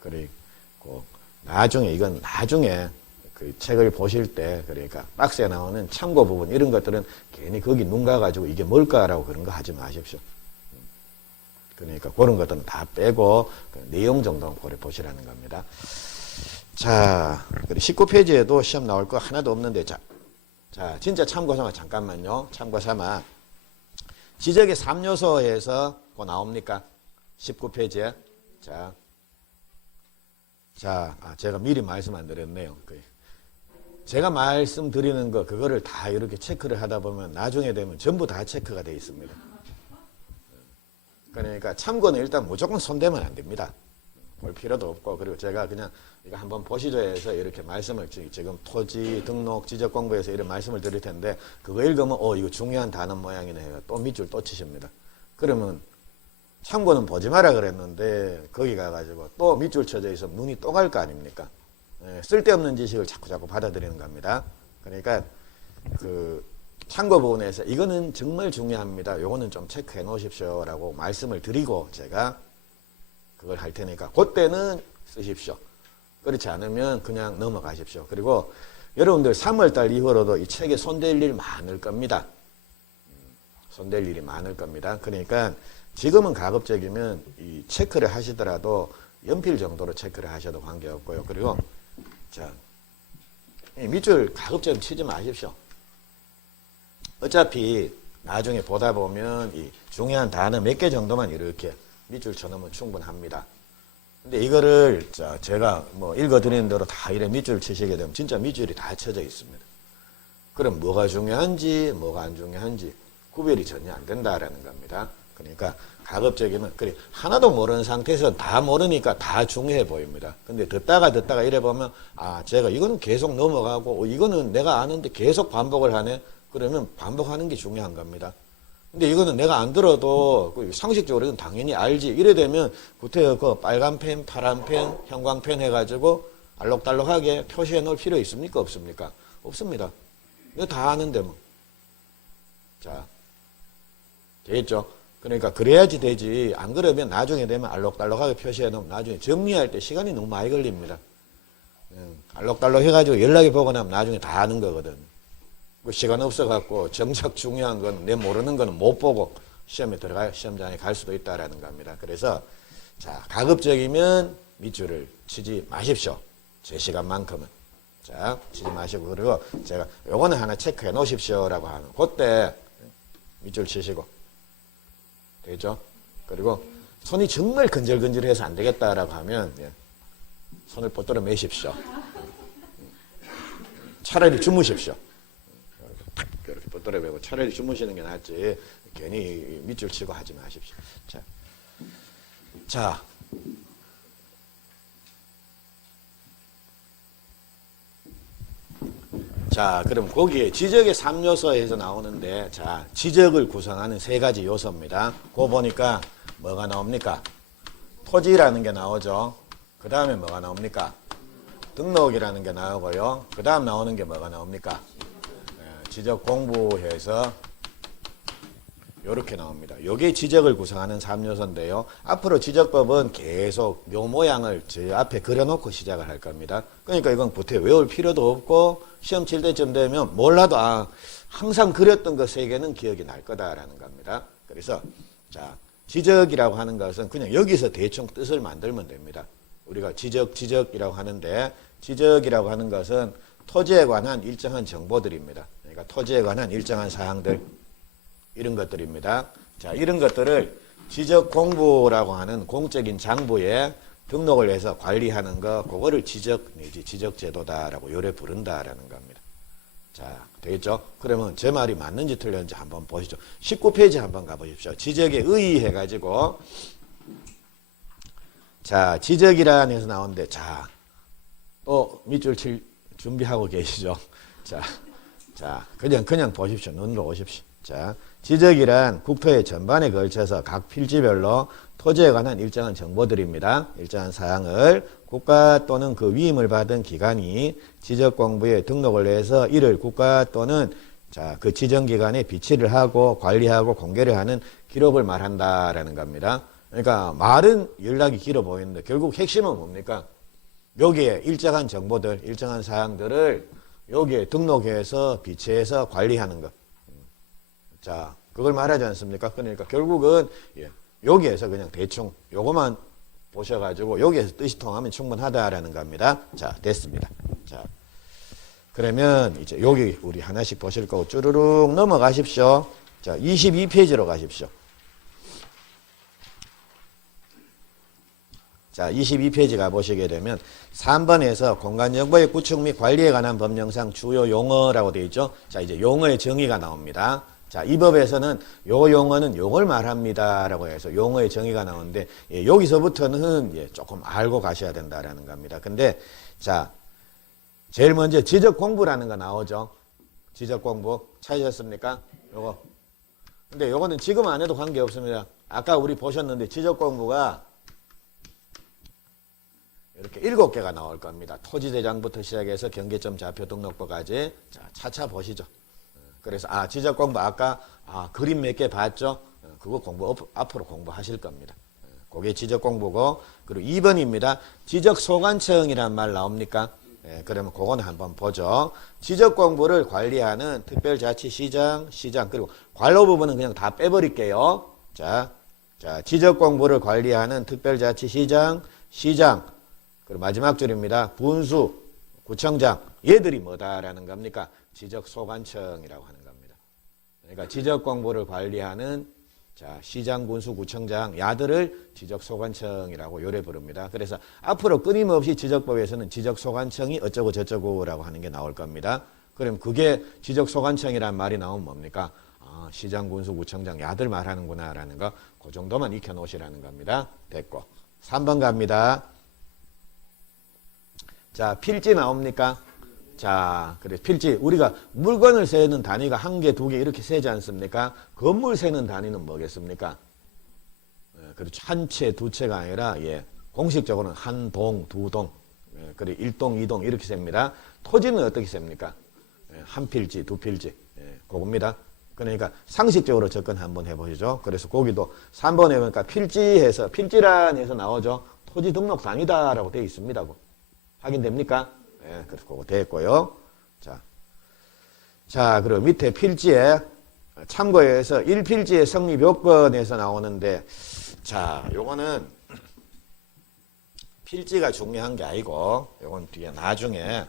그리고 나중에 이건 나중에 그 책을 보실 때 그러니까 박스에 나오는 참고 부분 이런 것들은 괜히 거기 눈 가가지고 이게 뭘까라고 그런 거 하지 마십시오. 그러니까 그런 것들은 다 빼고 그 내용 정도는 고려 보시라는 겁니다. 자, 그리고 19페이지에도 시험 나올 거 하나도 없는데 자 진짜 참고 삼아 잠깐만요. 참고 삼아 지적의 3요소에서 뭐 나옵니까? 19페이지에 제가 미리 말씀 안 드렸네요. 제가 말씀드리는 거 그거를 다 이렇게 체크를 하다 보면 나중에 되면 전부 다 체크가 되어 있습니다. 그러니까 참고는 일단 무조건 손대면 안 됩니다. 볼 필요도 없고 그리고 제가 그냥 이거 한번 보시죠 해서 이렇게 말씀을 지금 토지 등록 지적 공부에서 이런 말씀을 드릴 텐데 그거 읽으면 이거 중요한 단어 모양이네 해서 또 밑줄 또 치십니다. 그러면 참고는 보지 마라 그랬는데 거기 가가지고 또 밑줄 쳐져 있으면 눈이 또 갈 거 아닙니까? 쓸데없는 지식을 자꾸 받아들이는 겁니다. 그러니까 그 참고 부분에서 이거는 정말 중요합니다. 요거는 좀 체크해 놓으십시오 라고 말씀을 드리고 제가 그걸 할 테니까 그때는 쓰십시오. 그렇지 않으면 그냥 넘어가십시오. 그리고 여러분들 3월달 이후로도 이 책에 손댈 일 많을 겁니다. 손댈 일이 많을 겁니다. 그러니까 지금은 가급적이면 이 체크를 하시더라도 연필 정도로 체크를 하셔도 관계없고요. 그리고 자, 이 밑줄 가급적 치지 마십시오. 어차피 나중에 보다 보면 이 중요한 단어 몇 개 정도만 이렇게 밑줄 쳐놓으면 충분합니다. 근데 이거를 제가 뭐 읽어드리는 대로 다 이래 밑줄 치시게 되면 진짜 밑줄이 다 쳐져 있습니다. 그럼 뭐가 중요한지 뭐가 안 중요한지 구별이 전혀 안 된다라는 겁니다. 그러니까 가급적이면 그래 하나도 모르는 상태에서 다 모르니까 다 중요해 보입니다. 근데 듣다가 이래 보면 아 제가 이거는 계속 넘어가고 이거는 내가 아는데 계속 반복을 하네. 그러면 반복하는 게 중요한 겁니다. 근데 이거는 내가 안 들어도 상식적으로 이건 당연히 알지. 이래 되면 구태여 그 빨간 펜, 파란 펜, 형광펜 해가지고 알록달록하게 표시해 놓을 필요 있습니까? 없습니까? 없습니다. 이거 다 아는데 뭐. 자, 되겠죠? 그러니까 그래야지 되지. 안 그러면 나중에 되면 알록달록하게 표시해 놓으면 나중에 정리할 때 시간이 너무 많이 걸립니다. 알록달록 해가지고 연락이 보고 나면 나중에 다 아는 거거든. 그 시간 없어갖고 정작 중요한 건 내 모르는 거는 못 보고 시험에 시험장에 갈 수도 있다라는 겁니다. 그래서 자 가급적이면 밑줄을 치지 마십시오. 제 시간만큼은. 자 치지 마시고 그리고 제가 요거는 하나 체크해 놓으십시오라고 하면 그때 밑줄 치시고 되죠? 그리고 손이 정말 근질근질해서 안 되겠다라고 하면 손을 뻗들어 매십시오. 차라리 주무십시오. 이렇게 뻗들어 매고 차라리 주무시는 게 낫지 괜히 밑줄 치고 하지 마십시오. 자, 그럼 거기에 지적의 3요소에서 나오는데 자 지적을 구성하는 세 가지 요소입니다. 그거 보니까 뭐가 나옵니까? 토지라는 게 나오죠. 그 다음에 뭐가 나옵니까? 등록이라는 게 나오고요. 그 다음 나오는 게 뭐가 나옵니까? 지적 공부해서 이렇게 나옵니다. 이게 지적을 구성하는 3요소인데요. 앞으로 지적법은 계속 요 모양을 제 앞에 그려놓고 시작을 할 겁니다. 그러니까 이건 구태 외울 필요도 없고 시험 칠 때쯤 되면 몰라도 항상 그렸던 그 세 개는 기억이 날 거다라는 겁니다. 그래서 자 지적이라고 하는 것은 그냥 여기서 대충 뜻을 만들면 됩니다. 우리가 지적이라고 하는데 지적이라고 하는 것은 토지에 관한 일정한 정보들입니다. 그러니까 토지에 관한 일정한 사항들 이런 것들입니다. 자, 이런 것들을 지적 공부라고 하는 공적인 장부에 등록을 해서 관리하는 거 그거를 지적 내지 지적 제도다라고 요래 부른다라는 겁니다. 자, 되겠죠? 그러면 제 말이 맞는지 틀렸는지 한번 보시죠. 19페이지 한번 가보십시오. 지적에 의의해 가지고 자, 지적이라는 해서 나오는데 자, 또 밑줄 칠 준비하고 계시죠? 자, 그냥 보십시오. 눈으로 오십시오. 자, 지적이란 국토의 전반에 걸쳐서 각 필지별로 토지에 관한 일정한 정보들입니다. 일정한 사항을 국가 또는 그 위임을 받은 기관이 지적 공부에 등록을 해서 이를 국가 또는 자, 그 지정기관에 비치를 하고 관리하고 공개를 하는 기록을 말한다라는 겁니다. 그러니까 말은 연락이 길어 보이는데 결국 핵심은 뭡니까? 여기에 일정한 정보들, 일정한 사항들을 여기에 등록해서 비치해서 관리하는 것. 자, 그걸 말하지 않습니까? 그러니까 결국은 여기에서 그냥 대충 요거만 보셔가지고 여기에서 뜻이 통하면 충분하다라는 겁니다. 자, 됐습니다. 자, 그러면 이제 여기 우리 하나씩 보실 거고 쭈루룩 넘어가십시오. 자, 22페이지로 가십시오. 자, 22페이지 가보시게 되면 3번에서 공간정보의 구축 및 관리에 관한 법령상 주요 용어라고 되어 있죠. 자, 이제 용어의 정의가 나옵니다. 자, 이 법에서는 요 용어는 요걸 말합니다 라고 해서 용어의 정의가 나오는데 여기서부터는 조금 알고 가셔야 된다라는 겁니다. 근데 자, 제일 먼저 지적 공부라는 거 나오죠. 지적 공부 찾으셨습니까? 요거. 근데 요거는 지금 안 해도 관계없습니다. 아까 우리 보셨는데 지적 공부가 이렇게 7개가 나올 겁니다. 토지대장부터 시작해서 경계점 좌표 등록부까지. 자, 차차 보시죠. 그래서 지적 공부 아까 그림 몇 개 봤죠? 그거 앞으로 공부하실 겁니다. 그게 지적 공부고 그리고 2번입니다. 지적 소관청이란 말 나옵니까? 예, 그러면 그거는 한번 보죠. 지적공부를 관리하는 특별자치시장, 시장, 그리고 관로 부분은 그냥 다 빼버릴게요. 자, 지적공부를 관리하는 특별자치시장, 시장, 그리고 마지막 줄입니다. 분수, 구청장, 얘들이 뭐다라는 겁니까? 지적소관청이라고 하는 겁니다. 그러니까 지적공부를 관리하는 시장, 군수, 구청장, 야들을 지적소관청이라고 요래 부릅니다. 그래서 앞으로 끊임없이 지적법에서는 지적소관청이 어쩌고 저쩌고라고 하는 게 나올 겁니다. 그럼 그게 지적소관청이라는 말이 나오면 뭡니까? 시장, 군수, 구청장, 야들 말하는구나 라는 거, 그 정도만 익혀놓으시라는 겁니다. 됐고. 3번 갑니다. 자, 필지 나옵니까? 자, 그래, 필지. 우리가 물건을 세는 단위가 한 개, 두 개 이렇게 세지 않습니까? 건물 세는 단위는 뭐겠습니까? 그렇죠. 한 채, 두 채가 아니라, 예, 공식적으로는 한 동, 두 동, 예, 그래, 1동, 2동 이렇게 셉니다. 토지는 어떻게 셉니까? 예, 한 필지, 두 필지. 예, 그겁니다. 그러니까 상식적으로 접근 한번 해보시죠. 그래서 거기도 3번에 보니까 필지해서, 필지란에서 나오죠. 토지 등록 단위다라고 되어 있습니다. 확인됩니까? 예, 그래서 그거 됐고요. 자, 그리고 밑에 필지에 참고해서 1필지의 성립 요건에서 나오는데, 자, 요거는 필지가 중요한 게 아니고, 요건 뒤에 나중에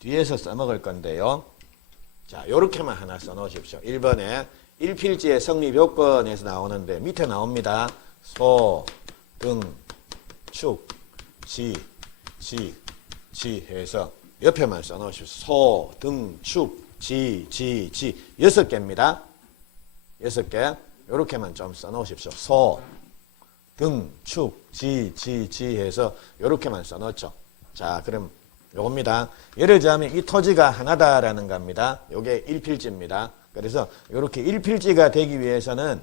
뒤에서 써먹을 건데요. 자, 요렇게만 하나 써놓으십시오. 1번에 1필지의 성립 요건에서 나오는데, 밑에 나옵니다. 소, 등, 축, 지 해서 옆에만 써놓으십시오. 소, 등, 축, 지. 6개입니다. 6개. 요렇게만 좀 써놓으십시오. 소, 등, 축, 지 해서 요렇게만 써놓죠. 자, 그럼 요겁니다. 예를 들자면 이 토지가 하나다라는 겁니다. 요게 1필지입니다. 그래서 요렇게 1필지가 되기 위해서는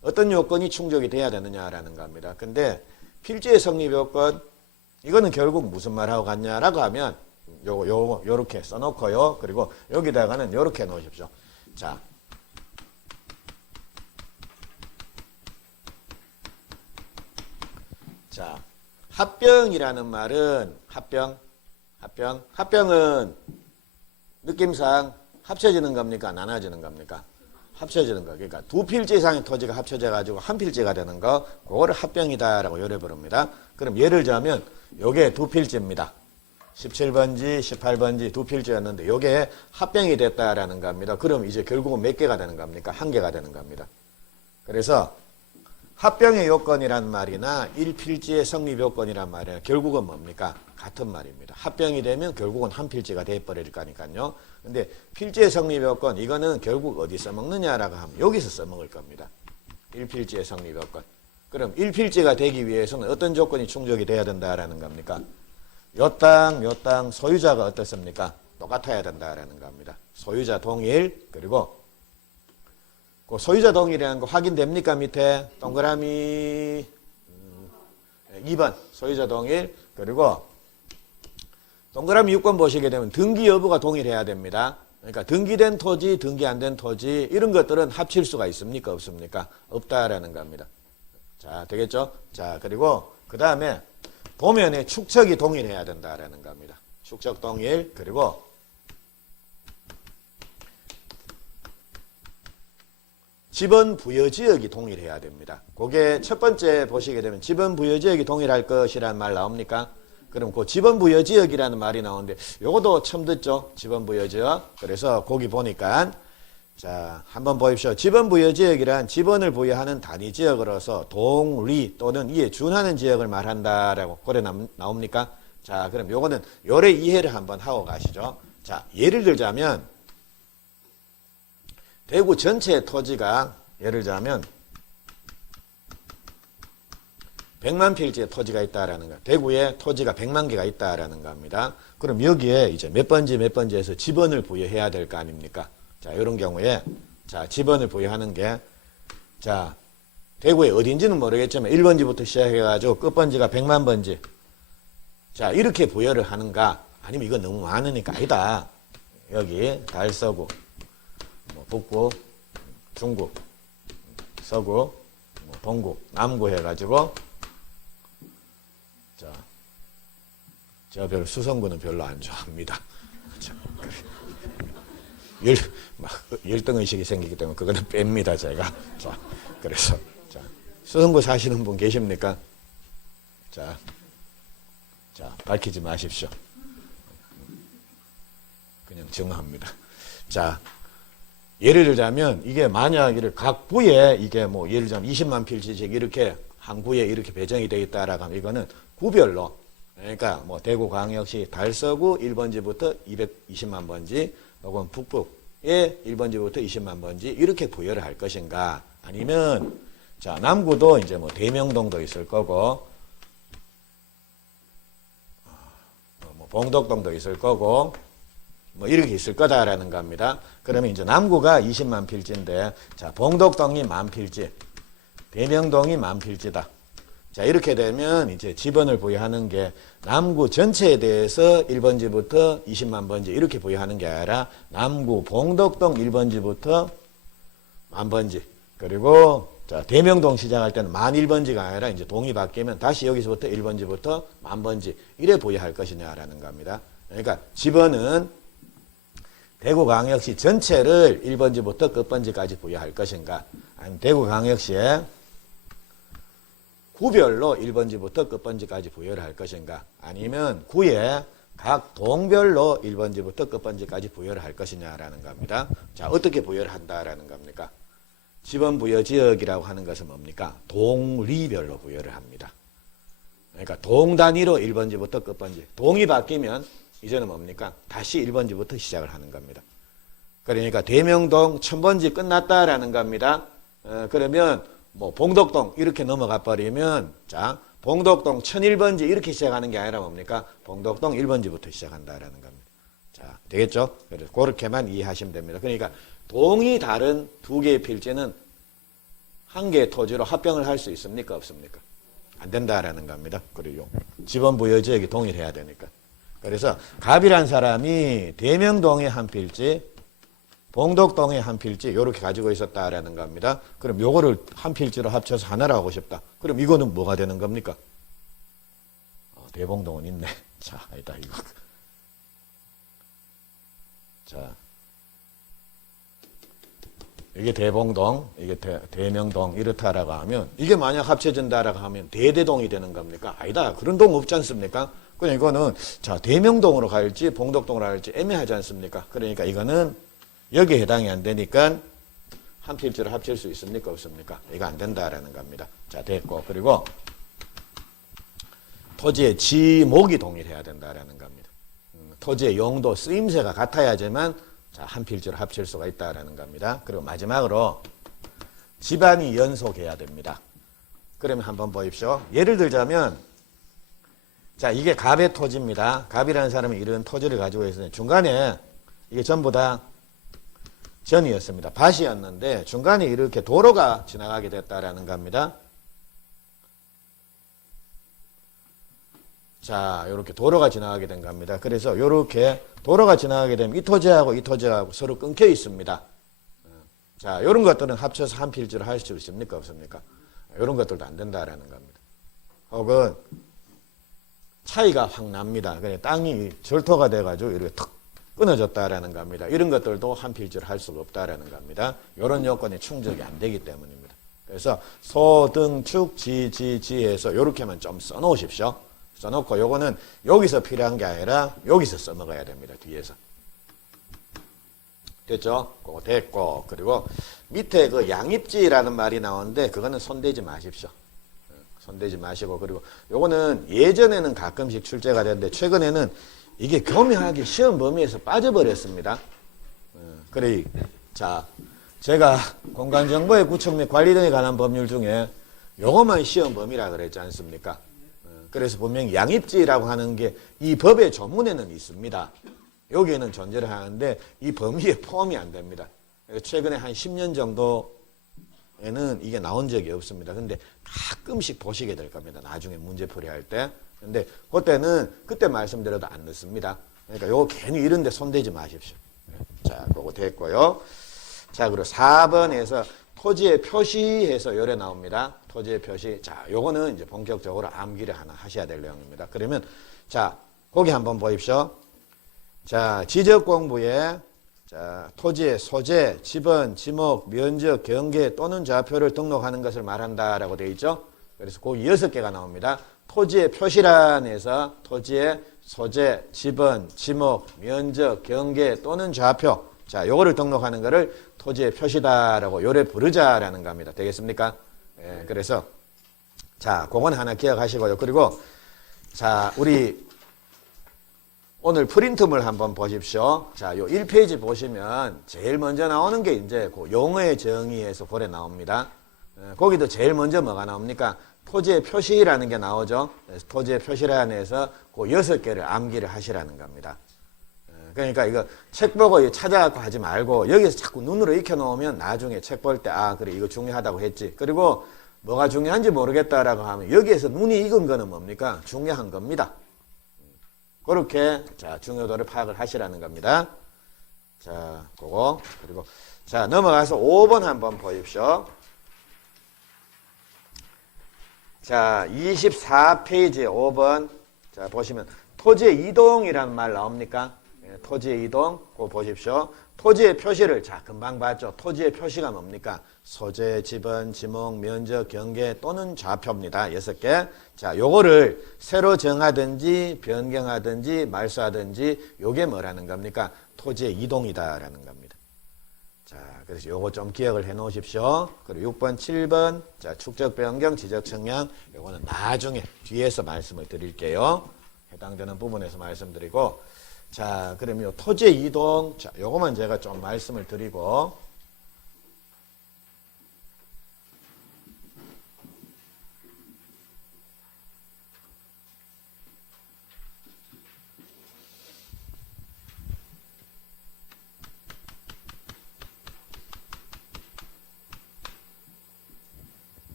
어떤 요건이 충족이 돼야 되느냐라는 겁니다. 근데 필지의 성립 요건, 이거는 결국 무슨 말하고 같냐라고 하면 요렇게 써놓고요. 그리고 여기다가는 요렇게 놓으십시오. 자, 합병이라는 말은 합병은 느낌상 합쳐지는 겁니까? 나눠지는 겁니까? 합쳐지는 거. 그러니까 두 필지 이상의 토지가 합쳐져 가지고 한 필지가 되는 거, 그거를 합병이다라고 요래 부릅니다. 그럼 예를 들자면 요게 두 필지입니다. 17번지, 18번지 두 필지였는데 요게 합병이 됐다라는 겁니다. 그럼 이제 결국은 몇 개가 되는 겁니까? 한 개가 되는 겁니다. 그래서 합병의 요건이란 말이나 1필지의 성립 요건이란 말이나 결국은 뭡니까? 같은 말입니다. 합병이 되면 결국은 한 필지가 돼버릴 거니까요. 근데 필지의 성립 요건, 이거는 결국 어디 써먹느냐라고 하면 여기서 써먹을 겁니다. 1필지의 성립 요건. 그럼 1필지가 되기 위해서는 어떤 조건이 충족이 돼야 된다라는 겁니까? 요 땅 소유자가 어떻습니까? 똑같아야 된다라는 겁니다. 소유자 동일, 그리고 그 소유자 동일이라는 거 확인됩니까? 밑에 동그라미 2번 소유자 동일, 그리고 동그라미 6번 보시게 되면 등기 여부가 동일해야 됩니다. 그러니까 등기된 토지, 등기 안 된 토지 이런 것들은 합칠 수가 있습니까? 없습니까? 없다라는 겁니다. 자, 되겠죠? 자, 그리고 그 다음에 도면에 축척이 동일해야 된다라는 겁니다. 축척 동일, 그리고 지번 부여 지역이 동일해야 됩니다. 그게 첫 번째 보시게 되면 지번 부여 지역이 동일할 것이라는 말 나옵니까? 그럼 그 지번 부여 지역이라는 말이 나오는데 요것도 처음 듣죠? 지번 부여 지역. 그래서 거기 보니까 자, 한번 보십시오. 지번 부여 지역이란 지번을 부여하는 단위 지역으로서 동, 리 또는 이에 준하는 지역을 말한다라고 그래 나옵니까? 자, 그럼 요거는 요래 이해를 한번 하고 가시죠. 자, 예를 들자면 대구 전체 토지가 예를 들자면 100만 필지의 토지가 있다라는 거. 대구에 토지가 100만 개가 있다라는 겁니다. 그럼 여기에 이제 몇 번지에서 지번을 부여해야 될 거 아닙니까? 자, 이런 경우에 자, 지번을 부여하는 게 자, 대구에 어딘지는 모르겠지만 1번지부터 시작해 가지고 끝번지가 100만 번지. 자, 이렇게 부여를 하는가? 아니면 이거 너무 많으니까 아니다. 여기 달서구, 북구, 중구, 서구, 동구, 남구 해가지고 자 제가 별로 수성구는 별로 안 좋아합니다. 자, 열등의식이 생기기 때문에 그거는 뺍니다, 제가. 자, 그래서, 자, 수성구 사시는 분 계십니까? 자, 밝히지 마십시오. 그냥 정합니다. 자, 예를 들자면, 이게 만약 각 구에 이게 뭐, 예를 들자면 20만 필지씩 이렇게 한 구에 이렇게 배정이 되어 있다라고 하면 이거는 구별로, 그러니까 뭐 대구광역시 달서구 1번지부터 220만 번지, 혹은 북북의 1번지부터 20만 번지 이렇게 부여를 할 것인가, 아니면 자, 남구도 이제 뭐 대명동도 있을 거고, 뭐 봉덕동도 있을 거고, 뭐 이렇게 있을 거다라는 겁니다. 그러면 이제 남구가 20만 필지인데, 자, 봉덕동이 10,000 필지, 대명동이 10,000 필지다. 자, 이렇게 되면 이제 지번을 부여하는 게 남구 전체에 대해서 1번지부터 20만 번지 이렇게 부여하는 게 아니라 남구 봉덕동 1번지부터 10,000 번지, 그리고 자, 대명동 시작할 때는 10,001번지가 아니라 이제 동이 바뀌면 다시 여기서부터 1번지부터 10,000번지 이래 부여할 것이냐라는 겁니다. 그러니까 지번은 대구광역시 전체를 1번지부터 끝번지까지 부여할 것인가, 아니면 대구광역시에 구별로 1번지부터 끝번지까지 부여를 할 것인가, 아니면 구에 각 동별로 1번지부터 끝번지까지 부여를 할 것이냐라는 겁니다. 자, 어떻게 부여를 한다라는 겁니까? 지번 부여 지역이라고 하는 것은 뭡니까? 동리별로 부여를 합니다. 그러니까 동 단위로 1번지부터 끝번지. 동이 바뀌면 이제는 뭡니까? 다시 1번지부터 시작을 하는 겁니다. 그러니까 대명동 1000번지 끝났다라는 겁니다. 그러면 뭐 봉덕동 이렇게 넘어가 버리면, 자, 봉덕동 1001번지 이렇게 시작하는 게 아니라 뭡니까? 봉덕동 1번지부터 시작한다라는 겁니다. 자, 되겠죠? 그래서 그렇게만 이해하시면 됩니다. 그러니까 동이 다른 두 개의 필지는 한 개의 토지로 합병을 할 수 있습니까? 없습니까? 안 된다라는 겁니다. 그리고 지번 부여 지역이 동일해야 되니까. 그래서 갑이란 사람이 대명동의 한 필지, 봉덕동의 한 필지 이렇게 가지고 있었다라는 겁니다. 그럼 요거를 한 필지로 합쳐서 하나로 하고 싶다. 그럼 이거는 뭐가 되는 겁니까? 대봉동은 있네. 자, 아니다 이거. 자, 이게 대봉동, 이게 대명동 이렇다라고 하면, 이게 만약 합쳐진다라고 하면 대대동이 되는 겁니까? 아니다. 그런 동 없지 않습니까? 그러니까 이거는 자, 대명동으로 갈지 봉덕동으로 갈지 애매하지 않습니까? 그러니까 이거는 여기에 해당이 안 되니까 한 필지로 합칠 수 있습니까? 없습니까? 이거 안 된다라는 겁니다. 자, 됐고. 그리고 토지의 지목이 동일해야 된다라는 겁니다. 토지의 용도, 쓰임새가 같아야지만 자, 한 필지로 합칠 수가 있다라는 겁니다. 그리고 마지막으로 집안이 연속해야 됩니다. 그러면 한번 보십시오. 예를 들자면, 자, 이게 갑의 토지입니다. 갑이라는 사람이 이런 토지를 가지고 있어요. 중간에 이게 전부 다 전이었습니다. 밭이었는데 중간에 이렇게 도로가 지나가게 됐다라는 겁니다. 자, 이렇게 도로가 지나가게 된 겁니다. 그래서 이렇게 도로가 지나가게 되면 이 토지하고 이 토지하고 서로 끊겨 있습니다. 자, 이런 것들은 합쳐서 한 필지로 할 수 있습니까? 없습니까? 이런 것들도 안 된다라는 겁니다. 혹은 차이가 확 납니다. 그냥 땅이 절토가 돼가지고 이렇게 턱 끊어졌다라는 겁니다. 이런 것들도 한 필지로 할 수가 없다라는 겁니다. 이런 요건이 충족이 안 되기 때문입니다. 그래서 소, 등, 축, 지해서 이렇게만 좀 써놓으십시오. 써놓고 요거는 여기서 필요한 게 아니라 여기서 써먹어야 됩니다. 뒤에서. 됐죠? 그거 됐고, 그리고 밑에 그 양입지라는 말이 나오는데 그거는 손대지 마십시오. 손대지 마시고, 그리고 요거는 예전에는 가끔씩 출제가 됐는데 최근에는 이게 교묘하게 시험 범위에서 빠져버렸습니다. 그래, 자, 제가 공간정보의 구축 및 관리 등에 관한 법률 중에 요것만 시험 범위라 그랬지 않습니까? 그래서 분명히 양입지라고 하는 게 이 법의 조문에는 있습니다. 여기에는 존재를 하는데 이 범위에 포함이 안 됩니다. 최근에 한 10년 정도에는 이게 나온 적이 없습니다. 근데 가끔씩 보시게 될 겁니다. 나중에 문제풀이 할 때. 근데 그때 말씀드려도 안 넣습니다. 그러니까 요거 괜히 이런 데 손대지 마십시오. 자, 그거 됐고요. 자, 그리고 4번에서 토지의 표시해서 요래 나옵니다. 토지의 표시. 자, 요거는 이제 본격적으로 암기를 하나 하셔야 될 내용입니다. 그러면, 자, 거기 한번 보십시오. 자, 지적 공부에 자, 토지의 소재, 지번, 지목, 면적, 경계 또는 좌표를 등록하는 것을 말한다라고 되어 있죠. 그래서 그 6개가 나옵니다. 토지의 표시란에서 토지의 소재, 지번, 지목, 면적, 경계 또는 좌표. 자, 요거를 등록하는 거를 토지의 표시다라고 요래 부르자라는 겁니다. 되겠습니까? 예, 그래서 자, 그건 하나 기억하시고요. 그리고 자, 우리 오늘 프린트물 한번 보십시오. 자, 요 1페이지 보시면 제일 먼저 나오는 게 이제 그 용어의 정의에서 고래 나옵니다. 거기도 제일 먼저 뭐가 나옵니까? 토지의 표시라는 게 나오죠. 그래서 토지의 표시란에서 그 6개를 암기를 하시라는 겁니다. 그러니까 이거 책 보고 찾아갖고 하지 말고 여기서 자꾸 눈으로 익혀놓으면 나중에 책 볼 때 아, 그래, 이거 중요하다고 했지. 그리고 뭐가 중요한지 모르겠다라고 하면 여기에서 눈이 익은 거는 뭡니까? 중요한 겁니다. 그렇게 자, 중요도를 파악을 하시라는 겁니다. 자, 그거. 그리고 자, 넘어가서 5번 한번 보십시오. 자, 24페이지에 5번. 자, 보시면 토지의 이동이라는 말 나옵니까? 예, 토지의 이동. 그거 보십시오. 토지의 표시를 자, 금방 봤죠. 토지의 표시가 뭡니까? 소재, 지번, 지목, 면적, 경계 또는 좌표입니다. 6개. 자, 요거를 새로 정하든지 변경하든지 말소하든지 요게 뭐라는 겁니까? 토지의 이동이다라는 겁니다. 자, 그래서 요거 좀 기억을 해 놓으십시오. 그리고 6번, 7번. 자, 축적 변경, 지적 측량. 요거는 나중에 뒤에서 말씀을 드릴게요. 해당되는 부분에서 말씀드리고. 자, 그러면 토지의 이동. 자, 요거만 제가 좀 말씀을 드리고.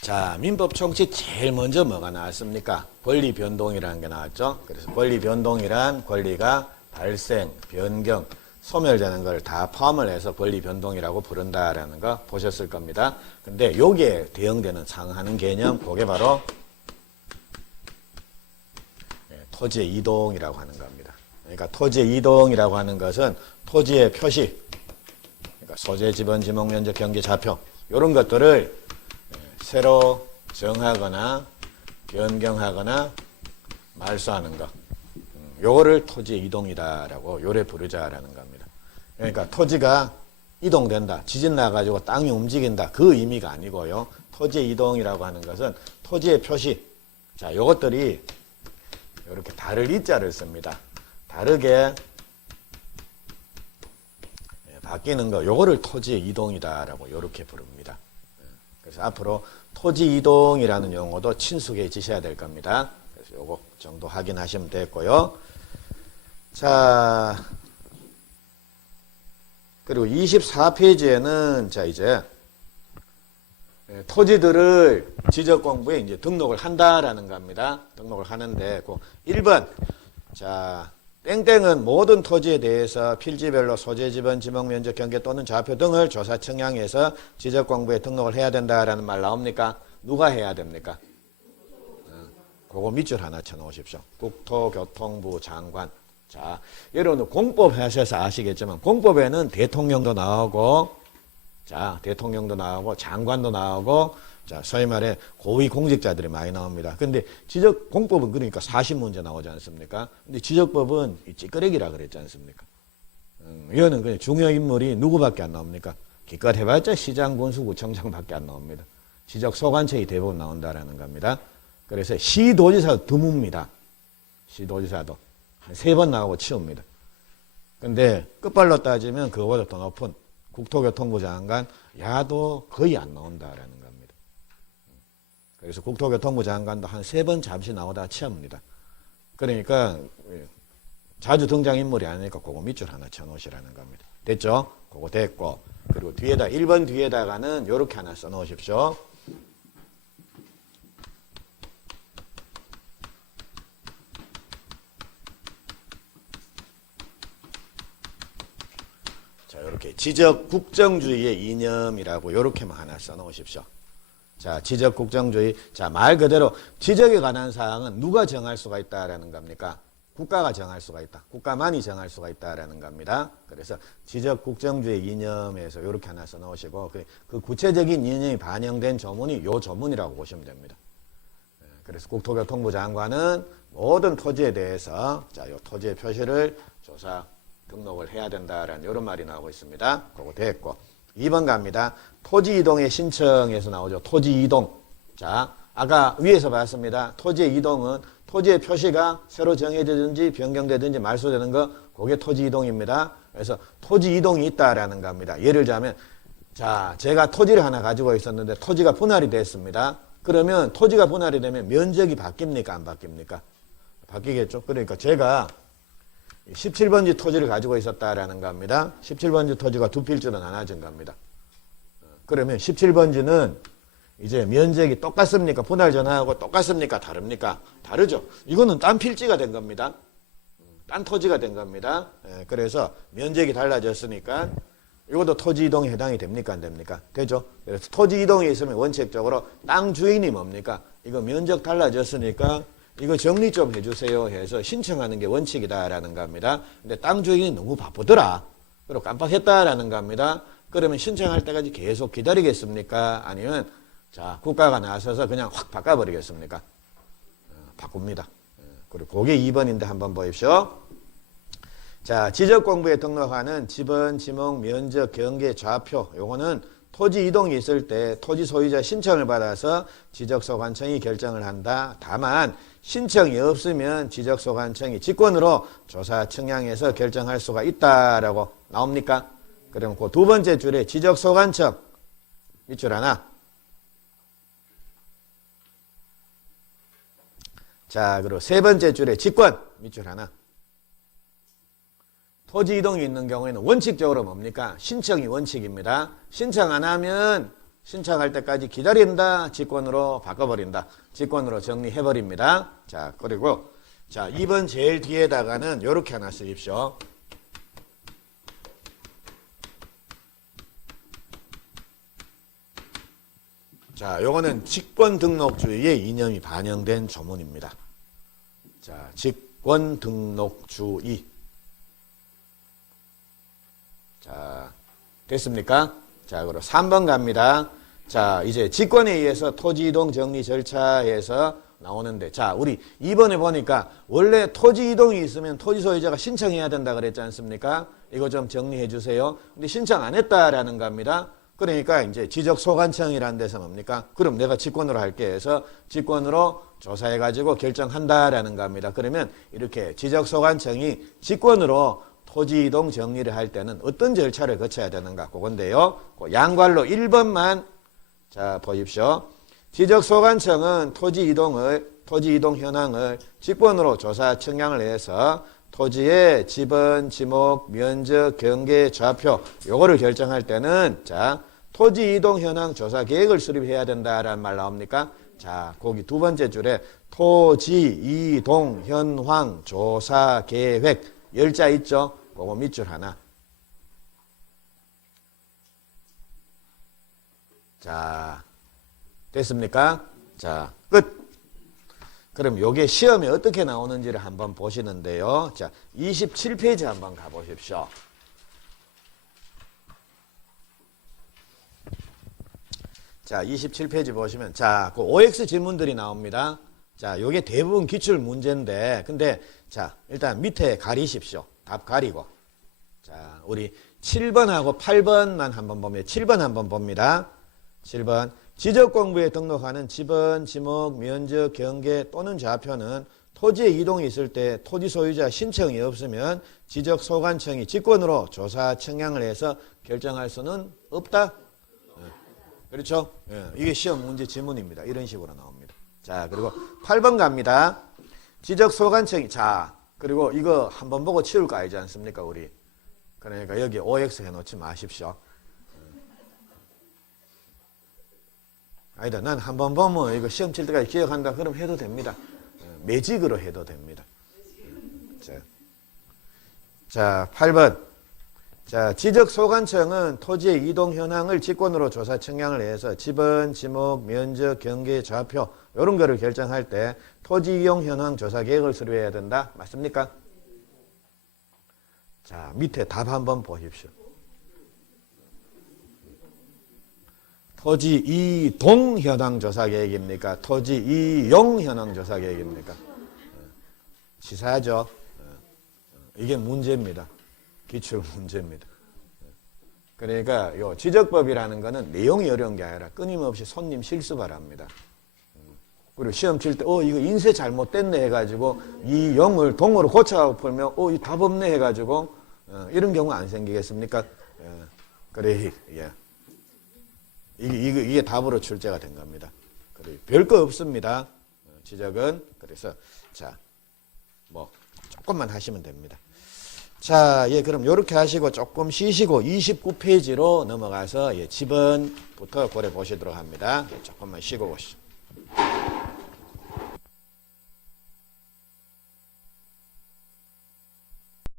자, 민법 총칙 제일 먼저 뭐가 나왔습니까? 권리 변동이라는 게 나왔죠. 그래서 권리 변동이란 권리가 발생, 변경, 소멸되는 걸 다 포함을 해서 권리 변동이라고 부른다라는 거 보셨을 겁니다. 근데 여기에 대응되는 상하는 개념, 그게 바로 토지의 이동이라고 하는 겁니다. 그러니까 토지의 이동이라고 하는 것은 토지의 표시, 그러니까 소재, 지번, 지목, 면적, 경계, 좌표 이런 것들을 새로 정하거나 변경하거나 말소하는 것. 요거를 토지의 이동이다라고 요래 부르자라는 겁니다. 그러니까 토지가 이동된다. 지진 나가지고 땅이 움직인다. 그 의미가 아니고요. 토지의 이동이라고 하는 것은 토지의 표시. 자, 요것들이 이렇게 다를 이자를 씁니다. 다르게 바뀌는 거. 요거를 토지의 이동이다라고 요렇게 부릅니다. 그래서 앞으로 토지 이동이라는 용어도 친숙해지셔야 될 겁니다. 그래서 요거 정도 확인하시면 되고요. 자, 그리고 24페이지에는 자, 이제 토지들을 지적 공부에 이제 등록을 한다라는 겁니다. 등록을 하는데, 그 1번. 자, 땡땡은 모든 토지에 대해서 필지별로 소재, 지번, 지목, 면적, 경계 또는 좌표 등을 조사 청약해서 지적 공부에 등록을 해야 된다라는 말 나옵니까? 누가 해야 됩니까? 그거 밑줄 하나 쳐놓으십시오. 국토교통부 장관. 자, 여러분 공법 하셔서 아시겠지만 공법에는 대통령도 나오고, 자, 대통령도 나오고 장관도 나오고, 자, 소위 말해 고위 공직자들이 많이 나옵니다. 근데 지적 공법은 그러니까 40문제 나오지 않습니까? 근데 지적법은 찌끄레기라 그랬지 않습니까? 이거는 그냥 중요 인물이 누구밖에 안 나옵니까? 기껏 해봤자 시장, 군수, 구청장밖에 안 나옵니다. 지적 소관청이 대부분 나온다라는 겁니다. 그래서 시도지사도 드뭅니다. 시도지사도 한 3번 나오고 치웁니다. 근데 끝발로 따지면 그거보다 더 높은 국토교통부 장관, 야도 거의 안 나온다라는 겁니다. 그래서 국토교통부 장관도 한 3번 잠시 나오다가 치웁니다. 그러니까 자주 등장인물이 아니니까 그거 밑줄 하나 쳐놓으시라는 겁니다. 됐죠? 그거 됐고, 그리고 뒤에다 1번 뒤에다가는 이렇게 하나 써놓으십시오. 자, 이렇게 지적 국정주의의 이념이라고 이렇게만 하나 써놓으십시오. 자, 지적 국정주의. 자, 말 그대로 지적에 관한 사항은 누가 정할 수가 있다라는 겁니까? 국가가 정할 수가 있다. 국가만이 정할 수가 있다라는 겁니다. 그래서 지적 국정주의 이념에서 이렇게 하나 써놓으시고 그 구체적인 이념이 반영된 조문이 요 조문이라고 보시면 됩니다. 그래서 국토교통부 장관은 모든 토지에 대해서 요 토지의 표시를 조사 등록을 해야 된다라는 이런 말이 나오고 있습니다. 그거 됐고 2번 갑니다. 토지 이동의 신청에서 나오죠. 토지 이동. 자, 아까 위에서 봤습니다. 토지의 이동은 토지의 표시가 새로 정해지든지 변경되든지 말소되는 거 그게 토지 이동입니다. 그래서 토지 이동이 있다라는 겁니다. 예를 들자면 자, 제가 토지를 하나 가지고 있었는데 토지가 분할이 됐습니다. 그러면 토지가 분할이 되면 면적이 바뀝니까? 안 바뀝니까? 바뀌겠죠. 그러니까 제가 17번지 토지를 가지고 있었다라는 겁니다. 17번지 토지가 두 필지로 나눠진 겁니다. 그러면 17번지는 이제 면적이 똑같습니까? 분할 전화하고 똑같습니까? 다릅니까? 다르죠. 이거는 딴 필지가 된 겁니다. 딴 토지가 된 겁니다. 그래서 면적이 달라졌으니까 이것도 토지 이동에 해당이 됩니까? 안 됩니까? 되죠. 그래서 토지 이동이 있으면 원칙적으로 땅 주인이 뭡니까? 이거 면적 달라졌으니까 이거 정리 좀 해주세요 해서 신청하는 게 원칙이다라는 겁니다. 근데 땅 주인이 너무 바쁘더라. 그리고 깜빡했다라는 겁니다. 그러면 신청할 때까지 계속 기다리겠습니까? 아니면 자 국가가 나서서 그냥 확 바꿔버리겠습니까? 바꿉니다. 그리고 그게 2번인데 한번 보십시오. 자, 지적공부에 등록하는 지번, 지목, 면적, 경계, 좌표 요거는 토지 이동이 있을 때 토지 소유자 신청을 받아서 지적소관청이 결정을 한다. 다만 신청이 없으면 지적소관청이 직권으로 조사 청량해서 결정할 수가 있다라고 나옵니까? 그럼 그 두 번째 줄에 지적소관청 밑줄 하나. 자, 그리고 세 번째 줄에 직권 밑줄 하나. 토지 이동이 있는 경우에는 원칙적으로 뭡니까? 신청이 원칙입니다. 신청 안 하면 신청할 때까지 기다린다. 직권으로 바꿔버린다. 직권으로 정리해버립니다. 자, 그리고 자 2번 제일 뒤에다가는 이렇게 하나 쓰십시오. 자, 요거는 직권등록주의의 이념이 반영된 조문입니다. 자, 직권등록주의. 자, 됐습니까? 자, 그리고 3번 갑니다. 자, 이제 직권에 의해서 토지 이동 정리 절차에서 나오는데, 자, 우리 2번에 보니까 원래 토지 이동이 있으면 토지 소유자가 신청해야 된다 그랬지 않습니까? 이거 좀 정리해 주세요. 근데 신청 안 했다라는 겁니다. 그러니까 이제 지적소관청이라는 데서 뭡니까? 그럼 내가 직권으로 할게 해서 직권으로 조사해가지고 결정한다라는 겁니다. 그러면 이렇게 지적소관청이 직권으로 토지 이동 정리를 할 때는 어떤 절차를 거쳐야 되는가? 그건데요. 그 양괄로 1번만 자 보십시오. 지적소관청은 토지 이동 현황을 직권으로 조사 청량을 해서 토지의 지번, 지목, 면적, 경계, 좌표 요거를 결정할 때는 자 토지 이동 현황 조사 계획을 수립해야 된다라는 말 나옵니까? 자, 거기 두 번째 줄에 토지 이동 현황 조사 계획 10자 있죠? 그거 밑줄 하나. 자, 됐습니까? 자, 끝. 그럼 요게 시험에 어떻게 나오는지를 한번 보시는데요. 자, 27페이지 한번 가보십시오. 자, 27페이지 보시면 자, 그 OX 질문들이 나옵니다. 자, 요게 대부분 기출 문제인데 근데 자, 일단 밑에 가리십시오. 답 가리고. 자, 우리 7번하고 8번만 한번 보면 7번 한번 봅니다. 7번. 지적공부에 등록하는 지번, 지목, 면적, 경계 또는 좌표는 토지의 이동이 있을 때 토지 소유자 신청이 없으면 지적소관청이 직권으로 조사 청량을 해서 결정할 수는 없다. 그렇죠? 이게 시험 문제 지문입니다. 이런 식으로 나옵니다. 자, 그리고 8번 갑니다. 지적소관청이 자, 그리고 이거 한번 보고 치울 거 알지 않습니까, 우리? 그러니까 여기 OX 해놓지 마십시오. 아니다. 난 한번 보면 이거 시험 칠 때까지 기억한다. 그럼 해도 됩니다. 매직으로 해도 됩니다. 자, 8번. 자, 지적소관청은 토지의 이동 현황을 직권으로 조사 청약을 해서 지번, 지목, 면적, 경계, 좌표 이런 거를 결정할 때 토지 이용 현황 조사 계획을 수립해야 된다. 맞습니까? 자, 밑에 답 한번 보십시오. 토지 이동 현황 조사 계획입니까? 토지 이용 현황 조사 계획입니까? 치사하죠. 이게 문제입니다. 기출 문제입니다. 그러니까 요 지적법이라는 거는 내용이 어려운 게 아니라 끊임없이 손님 실수 바랍니다. 그리고 시험 칠 때 이거 인쇄 잘못됐네 해가지고 이 영을 동으로 고쳐가고 풀면 이 답 없네 해가지고 이런 경우 안 생기겠습니까? 그래, 예. 이게 답으로 출제가 된 겁니다. 그래, 별거 없습니다. 지적은. 그래서 자, 뭐 조금만 하시면 됩니다. 자, 예, 그럼 요렇게 하시고 조금 쉬시고 29페이지로 넘어가서 예, 지번부터 고려 보시도록 합니다. 예, 조금만 쉬고 보시죠.